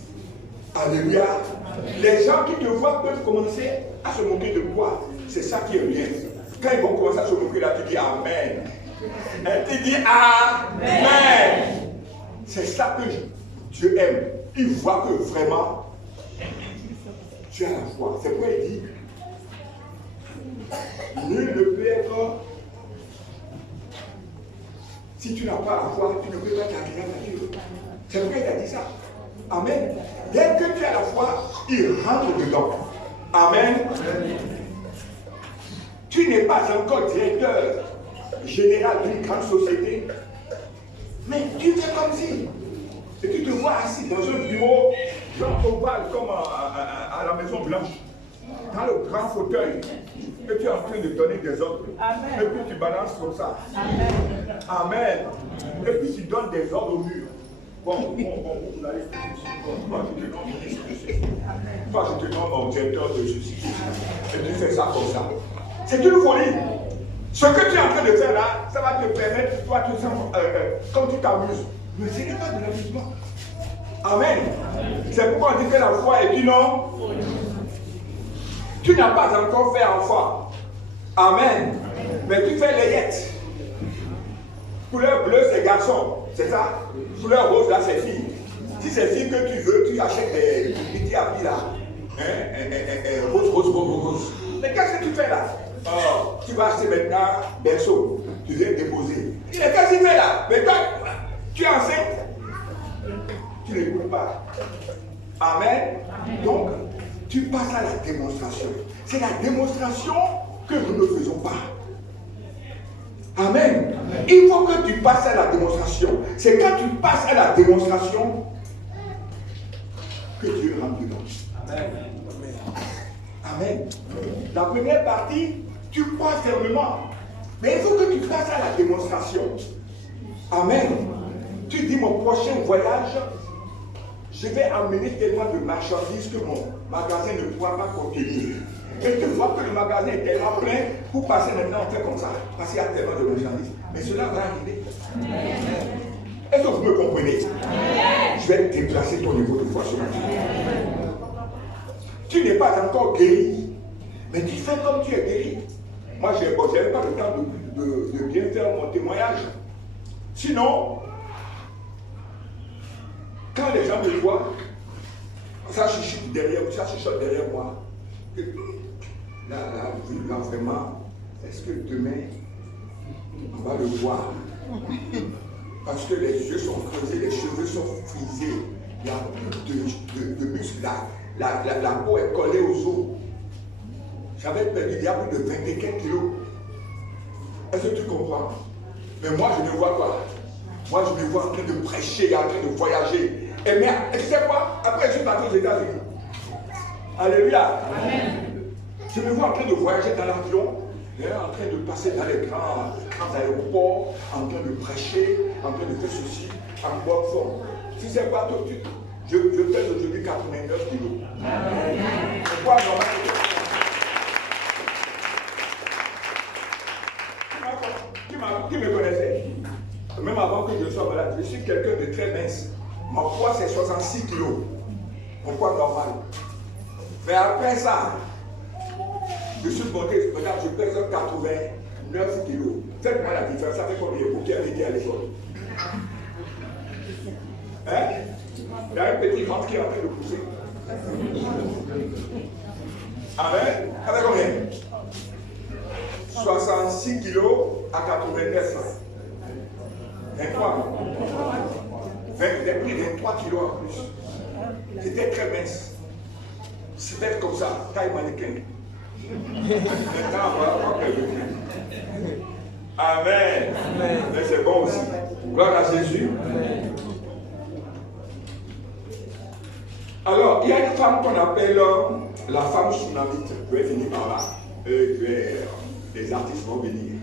Alléluia. Les gens qui te voient peuvent commencer à se moquer de toi. C'est ça qui est bien. Quand ils vont commencer à se moquer là, tu dis Amen. Et tu dis Amen. C'est ça que Dieu aime. Il voit que vraiment tu as la foi. C'est pourquoi il dit nul ne peut être. Si tu n'as pas la foi, tu ne peux pas t'agréer à Dieu. C'est pourquoi il a dit ça. Amen. Dès que tu as la foi, il rentre dedans. Amen. Tu n'es pas encore directeur général d'une grande société, mais tu fais comme si. Et tu te vois assis dans un bureau, genre ovale, comme à la Maison Blanche, dans le grand fauteuil, et tu es en train de donner des ordres. Amen. Et puis tu balances comme ça. Amen. Amen. Et puis tu donnes des ordres au mur. Bon, vous allez faire ceci. Moi, je te donne ministre de ceci. Moi, je te donne mon directeur de ceci. Et tu fais ça comme ça. C'est une folie. Ce que tu es en train de faire là, ça va te permettre, toi, tout ça, comme tu t'amuses. Mais ce n'est pas de l'amusement. Amen. C'est pourquoi on dit que la foi est une homme. Tu n'as pas encore fait enfant. Amen. Mais tu fais les yettes. Couleur bleue, c'est garçon. C'est ça. Couleur rose, là, c'est fille. Si c'est fille que tu veux, tu achètes des petits habits là. Rose. Mais qu'est-ce que tu fais là? Oh, tu vas acheter maintenant berceau. Tu viens déposer. Mais qu'est-ce que tu fais là? Mais toi, tu es enceinte. Tu ne l'écoutes pas. Amen. Donc, tu passes à la démonstration. C'est la démonstration que nous ne faisons pas. Amen. Il faut que tu passes à la démonstration. C'est quand tu passes à la démonstration que Dieu rentre dedans. Amen. Amen. La première partie, tu crois fermement. Mais il faut que tu passes à la démonstration. Amen. Tu dis mon prochain voyage, je vais amener tellement de marchandises que mon magasin ne pourra pas contenir. Et tu vois que le magasin est tellement plein, pour passer maintenant, on fait comme ça. Parce qu'il y a tellement de marchandises. Mais cela va arriver. Est-ce que vous me comprenez? Je vais déplacer ton niveau de foi ce matin. Tu n'es pas encore guéri. Mais tu fais comme tu es guéri. Moi, je n'ai pas le temps de bien faire mon témoignage. Sinon, quand les gens me voient, Ça chuchote derrière moi. Là, vraiment, est-ce que demain, on va le voir? Parce que les yeux sont creusés, les cheveux sont frisés, il n'y a plus de muscles, la peau est collée aux os. J'avais perdu il y a plus de 24 kilos. Est-ce que tu comprends? Mais moi, je me vois quoi? Moi, je me vois en train de prêcher, en train de voyager. Et mais, tu sais quoi? Après, je suis parti aux États-Unis. Alléluia. Amen. Je me vois en train de voyager dans l'avion, en train de passer dans les grands aéroports, en train de prêcher, en train de faire ceci, en bonne forme. Tu sais quoi, toi, je pèse aujourd'hui 89 kilos. C'est quoi normal? Qui me connaissait? Même avant que je sois malade, je suis quelqu'un de très mince. Mon poids c'est 66 kilos. Mon poids normal. Mais après ça, je suis monté, regarde, je pèse 89 kilos. Faites-moi la différence, ça fait combien pour qui avait été à l'école? Hein? Il y a un petit ventre qui est en train de pousser. Amen. Avec combien? 66 kilos à 89. 23. J'ai pris 23 kilos en plus. J'étais très mince. C'était comme ça, taille mannequin. Maintenant, on va voir que Amen. Mais c'est bon aussi. Gloire à Jésus. Alors, il y a une femme qu'on appelle la femme tsunamite. Je vais finir par là. Les artistes vont venir.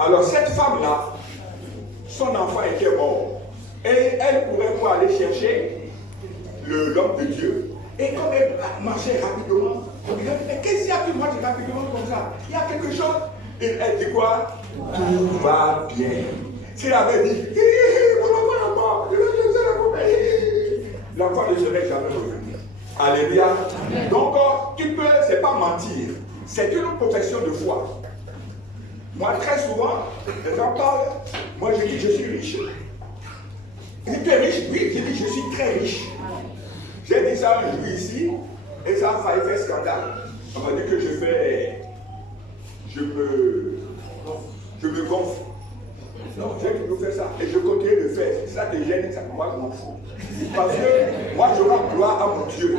Alors, cette femme-là, son enfant était mort. Et elle pourrait pas aller chercher l'homme de Dieu. Et comme elle marchait rapidement, on dit, mais qu'est-ce qu'il y a qui marche rapidement comme ça? Il y a quelque chose. Et elle dit quoi? Tout va bien. Si elle avait dit, mon enfant est mort, je vais laisser la compagnie. L'enfant ne serait jamais revenu. Alléluia. Donc, tu peux, c'est pas mentir. C'est une profession de foi. Moi, très souvent, les gens parlent, moi je dis je suis riche. Ils disent tu es riche? Oui, je dis je suis très riche. J'ai dit ça un jour ici, et ça a failli faire scandale. On m'a dit que je me gonfle. Non, j'ai toujours fait ça. Et je continue de le faire. C'est ça que j'aime, ça moi je m'en fous. Parce que moi je rends gloire à mon Dieu.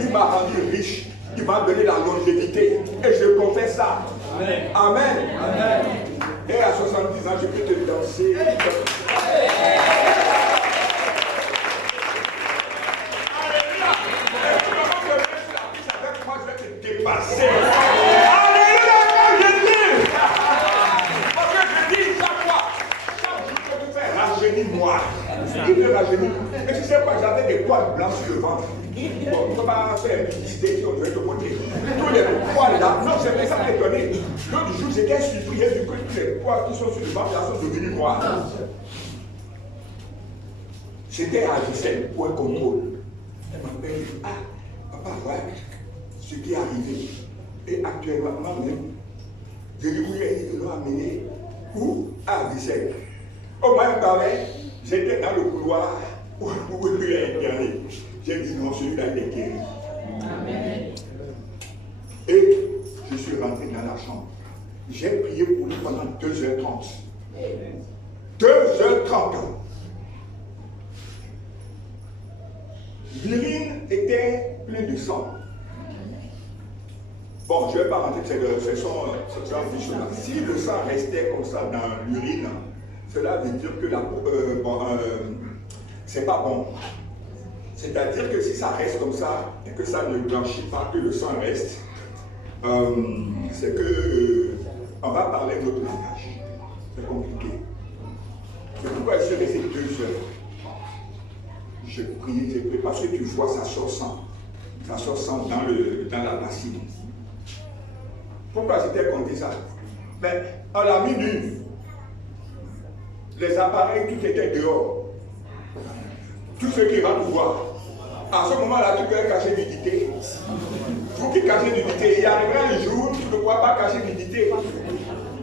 Il m'a rendu riche. Il m'a donné la longévité. Et je confesse ça. Amen. Amen. Amen. Et à 70 ans, je peux te danser. Dépasser. Alléluia, Jésus. Parce que je dis chaque fois, chaque jour que tu fais rajeunir-moi. Il me rajeunit. Et tu sais quoi, j'avais des poils blancs sur le ventre. Bon, il ne faut pas faire une publicité si on devait te montrer. Tous les poils là, non, j'ai ça m'a étonné. L'autre jour, j'étais surpris, j'ai vu que tous les poils qui sont sur le ventre là sont devenus noirs. J'étais à Gisèle pour un contrôle. Elle m'appelle, ah, papa, voilà ce qui est arrivé. Et actuellement, même, je lui ai dit de l'amener où? À Gisèle. Au moins, j'étais dans le couloir où il est interné. J'ai dit non, celui-là est guéri. Amen. Et je suis rentré dans la chambre. J'ai prié pour lui pendant 2h30. 2h30. L'urine était pleine de sang. Bon, je ne vais pas rentrer, c'est son là. Si le sang restait comme ça dans l'urine, cela veut dire que c'est pas bon. C'est-à-dire que si ça reste comme ça et que ça ne blanchit pas, que le sang reste, c'est que on va parler de notre langage. C'est compliqué. C'est pourquoi je suis resté 2 heures. Je priais, j'ai prié, parce que tu vois, ça sort sang. Ça sort sang dans la bassine. Pourquoi j'étais compté ça? Mais à la minute, les appareils, tout était dehors. Tout ce qui va nous voir. À ce moment-là, tu peux cacher l'unité. Vous qui cachez l'unité, il y arrivera un jour, tu ne pourras pas cacher l'unité.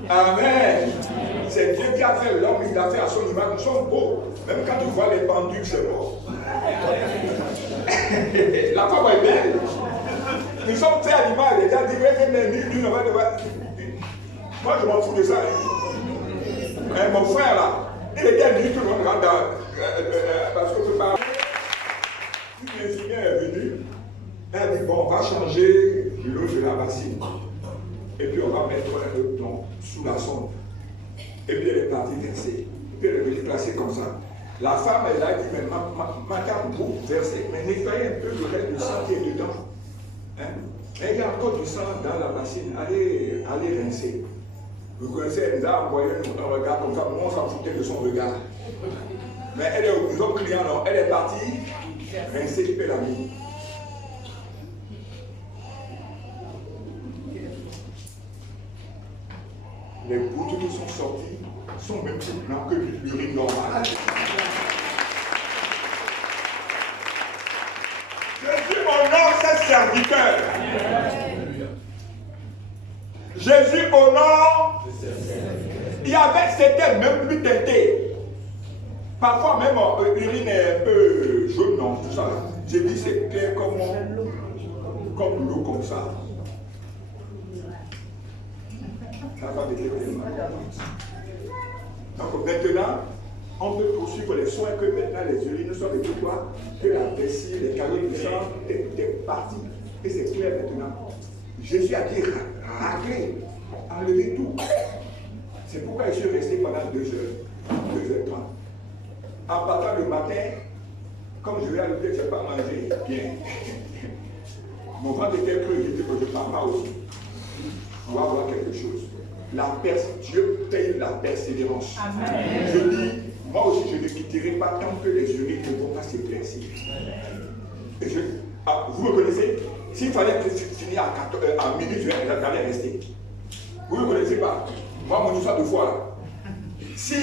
Amen. C'est Dieu qui a fait l'homme, il a fait à son image, ils sont beaux. Même quand tu vois les pendules, c'est beau. La femme est belle. Nous sommes faits à l'image, les gens disent, moi je m'en fous de ça. Mais mon frère là, il était dit, tout le monde rentre dans. Parce que je parle. Une infirmière est venue, elle dit, bon, on va changer l'eau de la bassine. Et puis on va mettre un plomb sous la sonde. Et puis elle est partie verser. Puis elle est venue placer comme ça. La femme, elle a dit, mais ma carte pour verser, mais nettoyez un peu le reste du sang qui est dedans. Hein? Et il y a encore du sang dans la bassine, allez rincer. Vous connaissez, elle nous a envoyé un regard comme ça, nous on s'en foutait de son regard. Mais elle est aux autres clients, non, elle est partie rincer et la vie. Les gouttes qui sont sorties sont même plus blancs que l'urine normale. Jésus honore ses serviteurs. Jésus honore. C'était même plus teinté. Parfois même l'urine est un peu jaune, non, tout ça. J'ai dit c'est clair comme l'eau comme ça. Ça va tellement. Donc maintenant, on peut poursuivre les soins que maintenant les urines sont les quoi, que la vessie, les carottes du sang, tout est parti. Et c'est clair maintenant. Jésus a dit racler, enlever tout. C'est pourquoi je suis resté pendant 2h30. En partant le matin, comme je vais à l'hôtel, je n'ai pas mangé bien. Mon ventre était creux, j'ai dit que je ne parle pas aussi. On va voir quelque chose. Dieu paye la persévérance. Amen. Je dis, moi aussi je ne quitterai pas tant que les urines ne vont pas s'éclaircir. Vous me connaissez? S'il fallait finir à minuit, j'allais rester. Vous ne me connaissez pas? Moi, mon histoire de foi là. Si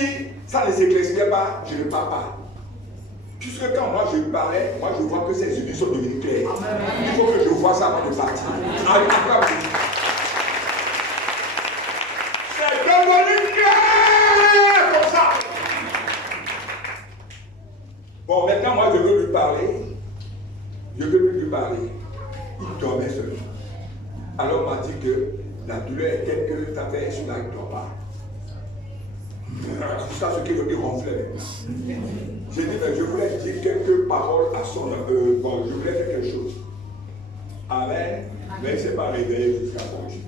ça ne s'éclaircirait pas, je ne pars pas. Puisque quand moi je parlais, moi je vois que ces urines sont devenues claires. Il faut que je vois ça avant de partir. Comme ça. Bon, maintenant, moi, je veux lui parler. Je veux plus lui parler. Il dormait seulement. Alors, on m'a dit que la douleur est telle que ta fait sur la il ne dort pas. Jusqu'à ce qu'il ronflait. J'ai dit, mais je voulais dire quelques paroles à son. Bon, je voulais faire quelque chose. Amen. Mais il ne s'est pas réveillé jusqu'à bon jour.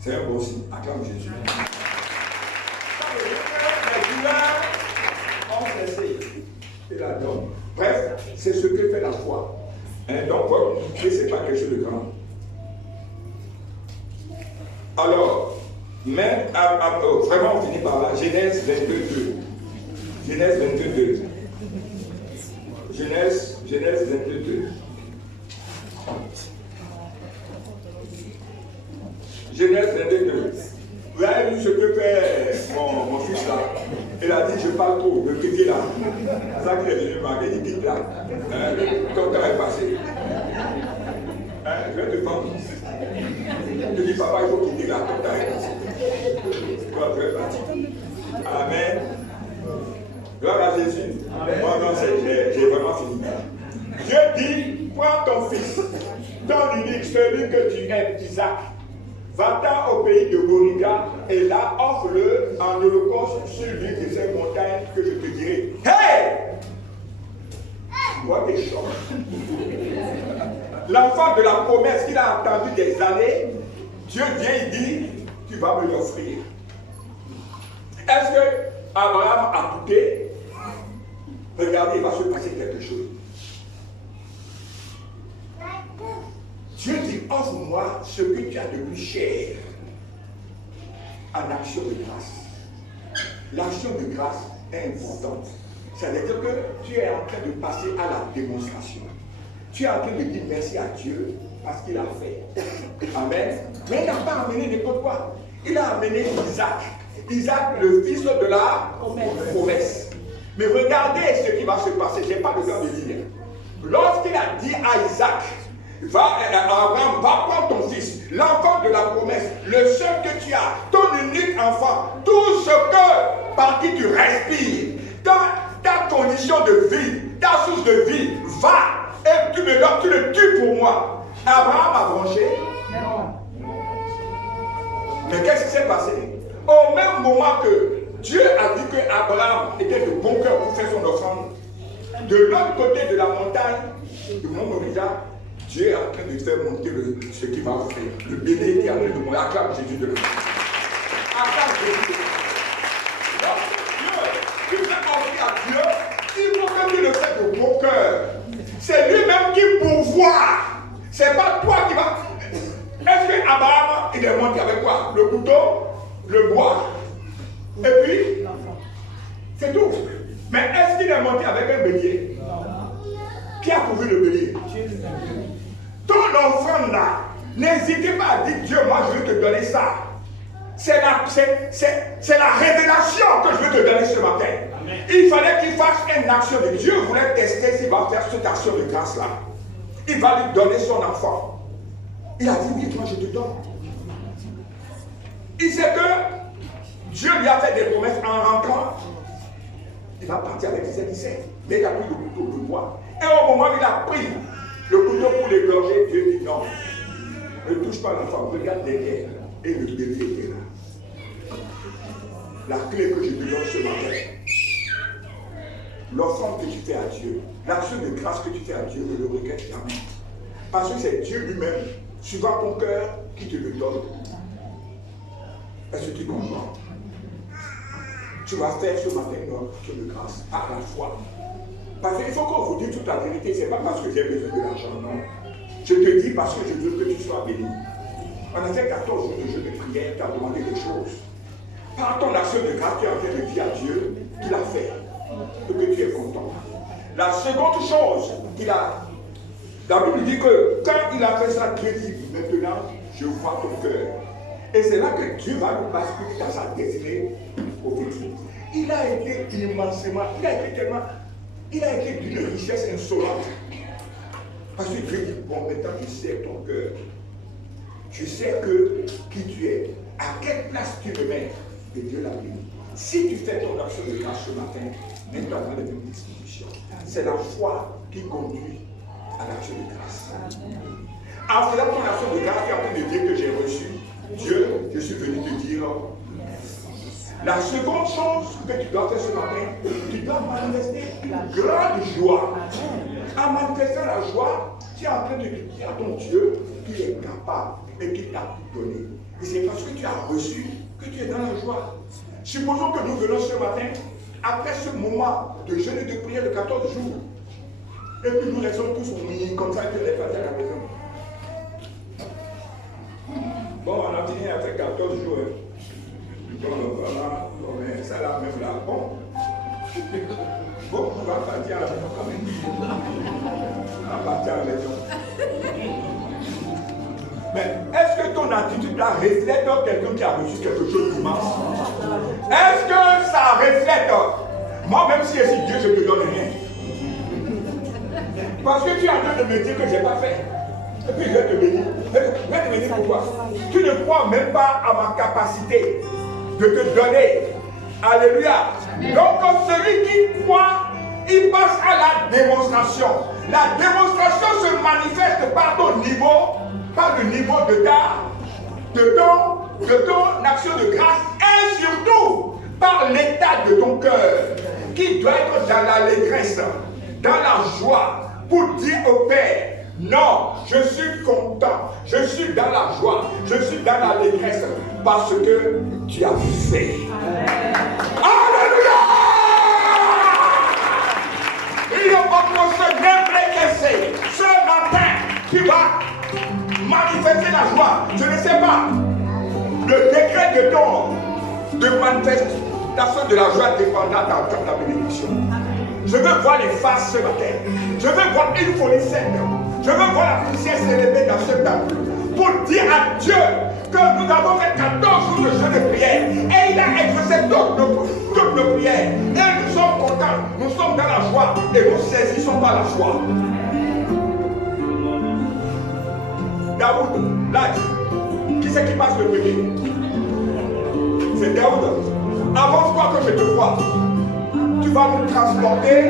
C'est un bon signe. Acclame Jésus. Les douleurs ont cessé. Et la donne. Bref, c'est ce que fait la foi. Donc, ce n'est pas quelque chose de grand. Alors, mais vraiment, on finit par là. Genèse 22:2. Genèse 22:2. Genèse 22:2. Genèse 22:2. Vous avez vu ce que fait mon fils là. Il a dit, je parle trop, le petit là. C'est ça qu'il est venu marquer, il dit, quitte là. Ton temps est passé. Je vais te vendre. Je dis, papa, il faut quitter là, ton temps est passé. Toi, tu es parti. Amen. Gloire à Jésus. Moi, non, j'ai vraiment fini. Dieu dit, prends ton fils, ton unique, celui que tu aimes, Isaac. Va-t'en au pays de Moriah et là, offre-le en holocauste sur l'une de ces montagnes que je te dirai. Hey! Moi, des choses. L'enfant de la promesse qu'il a attendu des années, Dieu vient, il dit, tu vas me l'offrir. Est-ce que Abraham a douté? Regardez, il va se passer quelque chose. Dieu dit, offre-moi ce que tu as de plus cher en action de grâce. L'action de grâce est importante. C'est-à-dire que tu es en train de passer à la démonstration. Tu es en train de dire merci à Dieu parce qu'il a fait. Amen. Mais il n'a pas amené n'importe quoi. Il a amené Isaac. Isaac, le fils de la promesse. Mais regardez ce qui va se passer. Je n'ai pas le temps de lire. Lorsqu'il a dit à Isaac, Abraham, va prendre ton fils, l'enfant de la promesse, le seul que tu as, ton unique enfant, tout ce que, par qui tu respires, ta condition de vie, ta source de vie, va et tu me donnes, tu le tues pour moi. Abraham a branché. Mais qu'est-ce qui s'est passé? Au même moment que Dieu a dit que Abraham était de bon cœur pour faire son offrande, de l'autre côté de la montagne, du mont Moriah, Dieu est en train de faire monter ce qui va offrir. Le béné qui est en train de monter. Acclame Jésus de l'autre. Acclame Jésus. Tu fais offrir à Dieu, il faut que tu le fasses de bon cœur. C'est lui-même qui pourvoit. C'est pas toi qui vas. Est-ce que Abraham, il est monté avec quoi? Le couteau, le bois, et puis, c'est tout. Mais est-ce qu'il est monté avec un bélier? Qui a pourvu le bélier? Ton offrande là, n'hésitez pas à dire Dieu, moi je veux te donner ça. C'est la révélation que je veux te donner ce matin. Amen. Il fallait qu'il fasse une action de Dieu. Voulait tester s'il va faire cette action de grâce là. Il va lui donner son enfant. Il a dit oui, moi je te donne. Il sait que Dieu lui a fait des promesses en rentrant. Il va partir avec ses 17. Mais il a pris le couteau de bois. Et au moment où il a pris le couteau pour l'égorger, Dieu dit non. Ne touche pas l'enfant, regarde derrière. Et le bébé était là. La clé que je te donne ce matin, l'offrande que tu fais à Dieu, l'action de grâce que tu fais à Dieu, ne le regrette jamais. Parce que c'est Dieu lui-même, suivant ton cœur, qui te le donne. Est-ce que tu comprends? Tu vas faire ce matin une action de grâce par la foi. Parce qu'il faut qu'on vous dise toute la vérité, ce n'est pas parce que j'ai besoin de l'argent, non. Je te dis parce que je veux que tu sois béni. On a fait 14 jours de jeu de prière, tu as demandé des choses. Par ton action de grâce, tu es en train de dire à Dieu qu'il a fait, et que tu es content. La seconde chose qu'il a, la Bible dit que quand il a fait ça, Dieu dit maintenant, je vois ton cœur. Et c'est là que Dieu va nous basculer dans sa destinée prophétique. Il a été immensément, il a été d'une richesse insolente. Parce que Dieu dit, bon, maintenant tu sais ton cœur. Tu sais qui tu es, à quelle place tu me mets, et Dieu l'a béni. Si tu fais ton action de grâce ce matin, maintenant dans les mêmes dispositions. C'est la foi qui conduit à l'action de grâce. En faisant ton action de grâce, tu es en train de dire que j'ai reçu. Dieu, je suis venu te dire. La seconde chose que tu dois faire ce matin, tu dois manifester une grande joie. En manifestant la joie, tu es en train de dire à ton Dieu qu'il est capable et qu'il t'a tout donné. Et c'est parce que tu as reçu que tu es dans la joie. Supposons que nous venons ce matin, après ce moment de jeûne et de prière de 14 jours, et puis nous restons tous unis comme ça, que les partis à la maison. Bon, on a fini après 14 jours. Bon, voilà, bon, ça là, même là, bon. Bon, on va partir à la maison quand même. On va partir à la maison. Mais est-ce que ton attitude là reflète quelqu'un qui a reçu quelque chose d'immense? Est-ce que ça reflète? Moi, même si je suis Dieu, je ne te donne rien. Parce que tu es en train de me dire que je n'ai pas fait. Et puis je vais te bénir. Je vais te bénir pourquoi? Tu ne crois même pas à ma capacité de te donner. Alléluia. Donc celui qui croit, il passe à la démonstration. La démonstration se manifeste par ton niveau, par le niveau de ton action de grâce et surtout par l'état de ton cœur qui doit être dans l'allégresse, dans la joie pour dire au Père, non, je suis content, je suis dans la joie, je suis dans l'allégresse parce que tu as fait. Alléluia! Il va ce matin, tu vas manifester la joie. Je ne sais pas. Le décret de manifestation de la joie dépendra dans la bénédiction. Je veux voir les faces ce matin. Je veux voir une folie sainte. Je veux voir la poussière s'élever dans ce temple pour dire à Dieu que nous avons fait 14 jours de jeûne de prière et il a exaucé toutes nos prières. Et nous sommes contents, nous sommes dans la joie et nous saisissons par la joie. Daoud, là, qui c'est qui passe le premier? C'est Daoud. Avance-toi que je te vois. Tu vas nous transporter.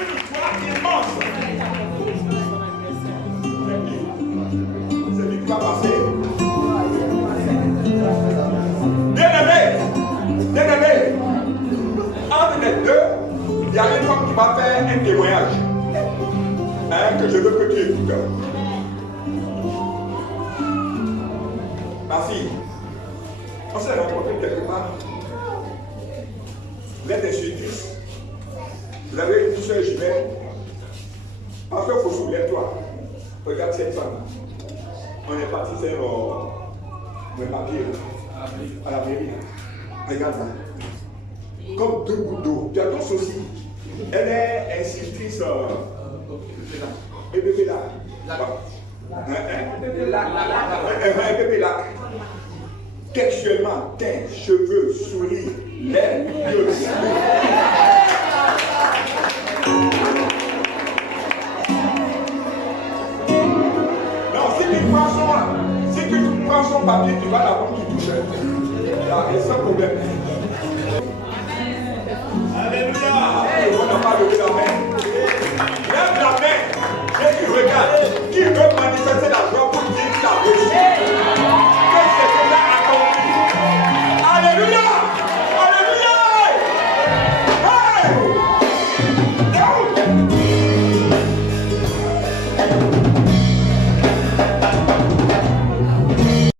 Une joie immense. C'est lui qui va passer. Bien-aimé, entre les deux, il y a une femme qui va faire un témoignage que je veux que tu écoutes. Ma fille, on s'est rencontrés quelque part. Vous êtes institutrice. Vous avez une soeur jumelle. Pasteur Fossou, lève-toi. Regarde cette femme. On est parti faire le papier à la mairie. Regarde ça. Comme deux gouttes d'eau. Tu as ton souci. Elle est institutrice. Et bébé là. Un bébé là. Textuellement, teint, cheveux, souris, lèvres, yeux. Non, si tu prends son papier, tu vas la voir qui touche. Là, et sans problème.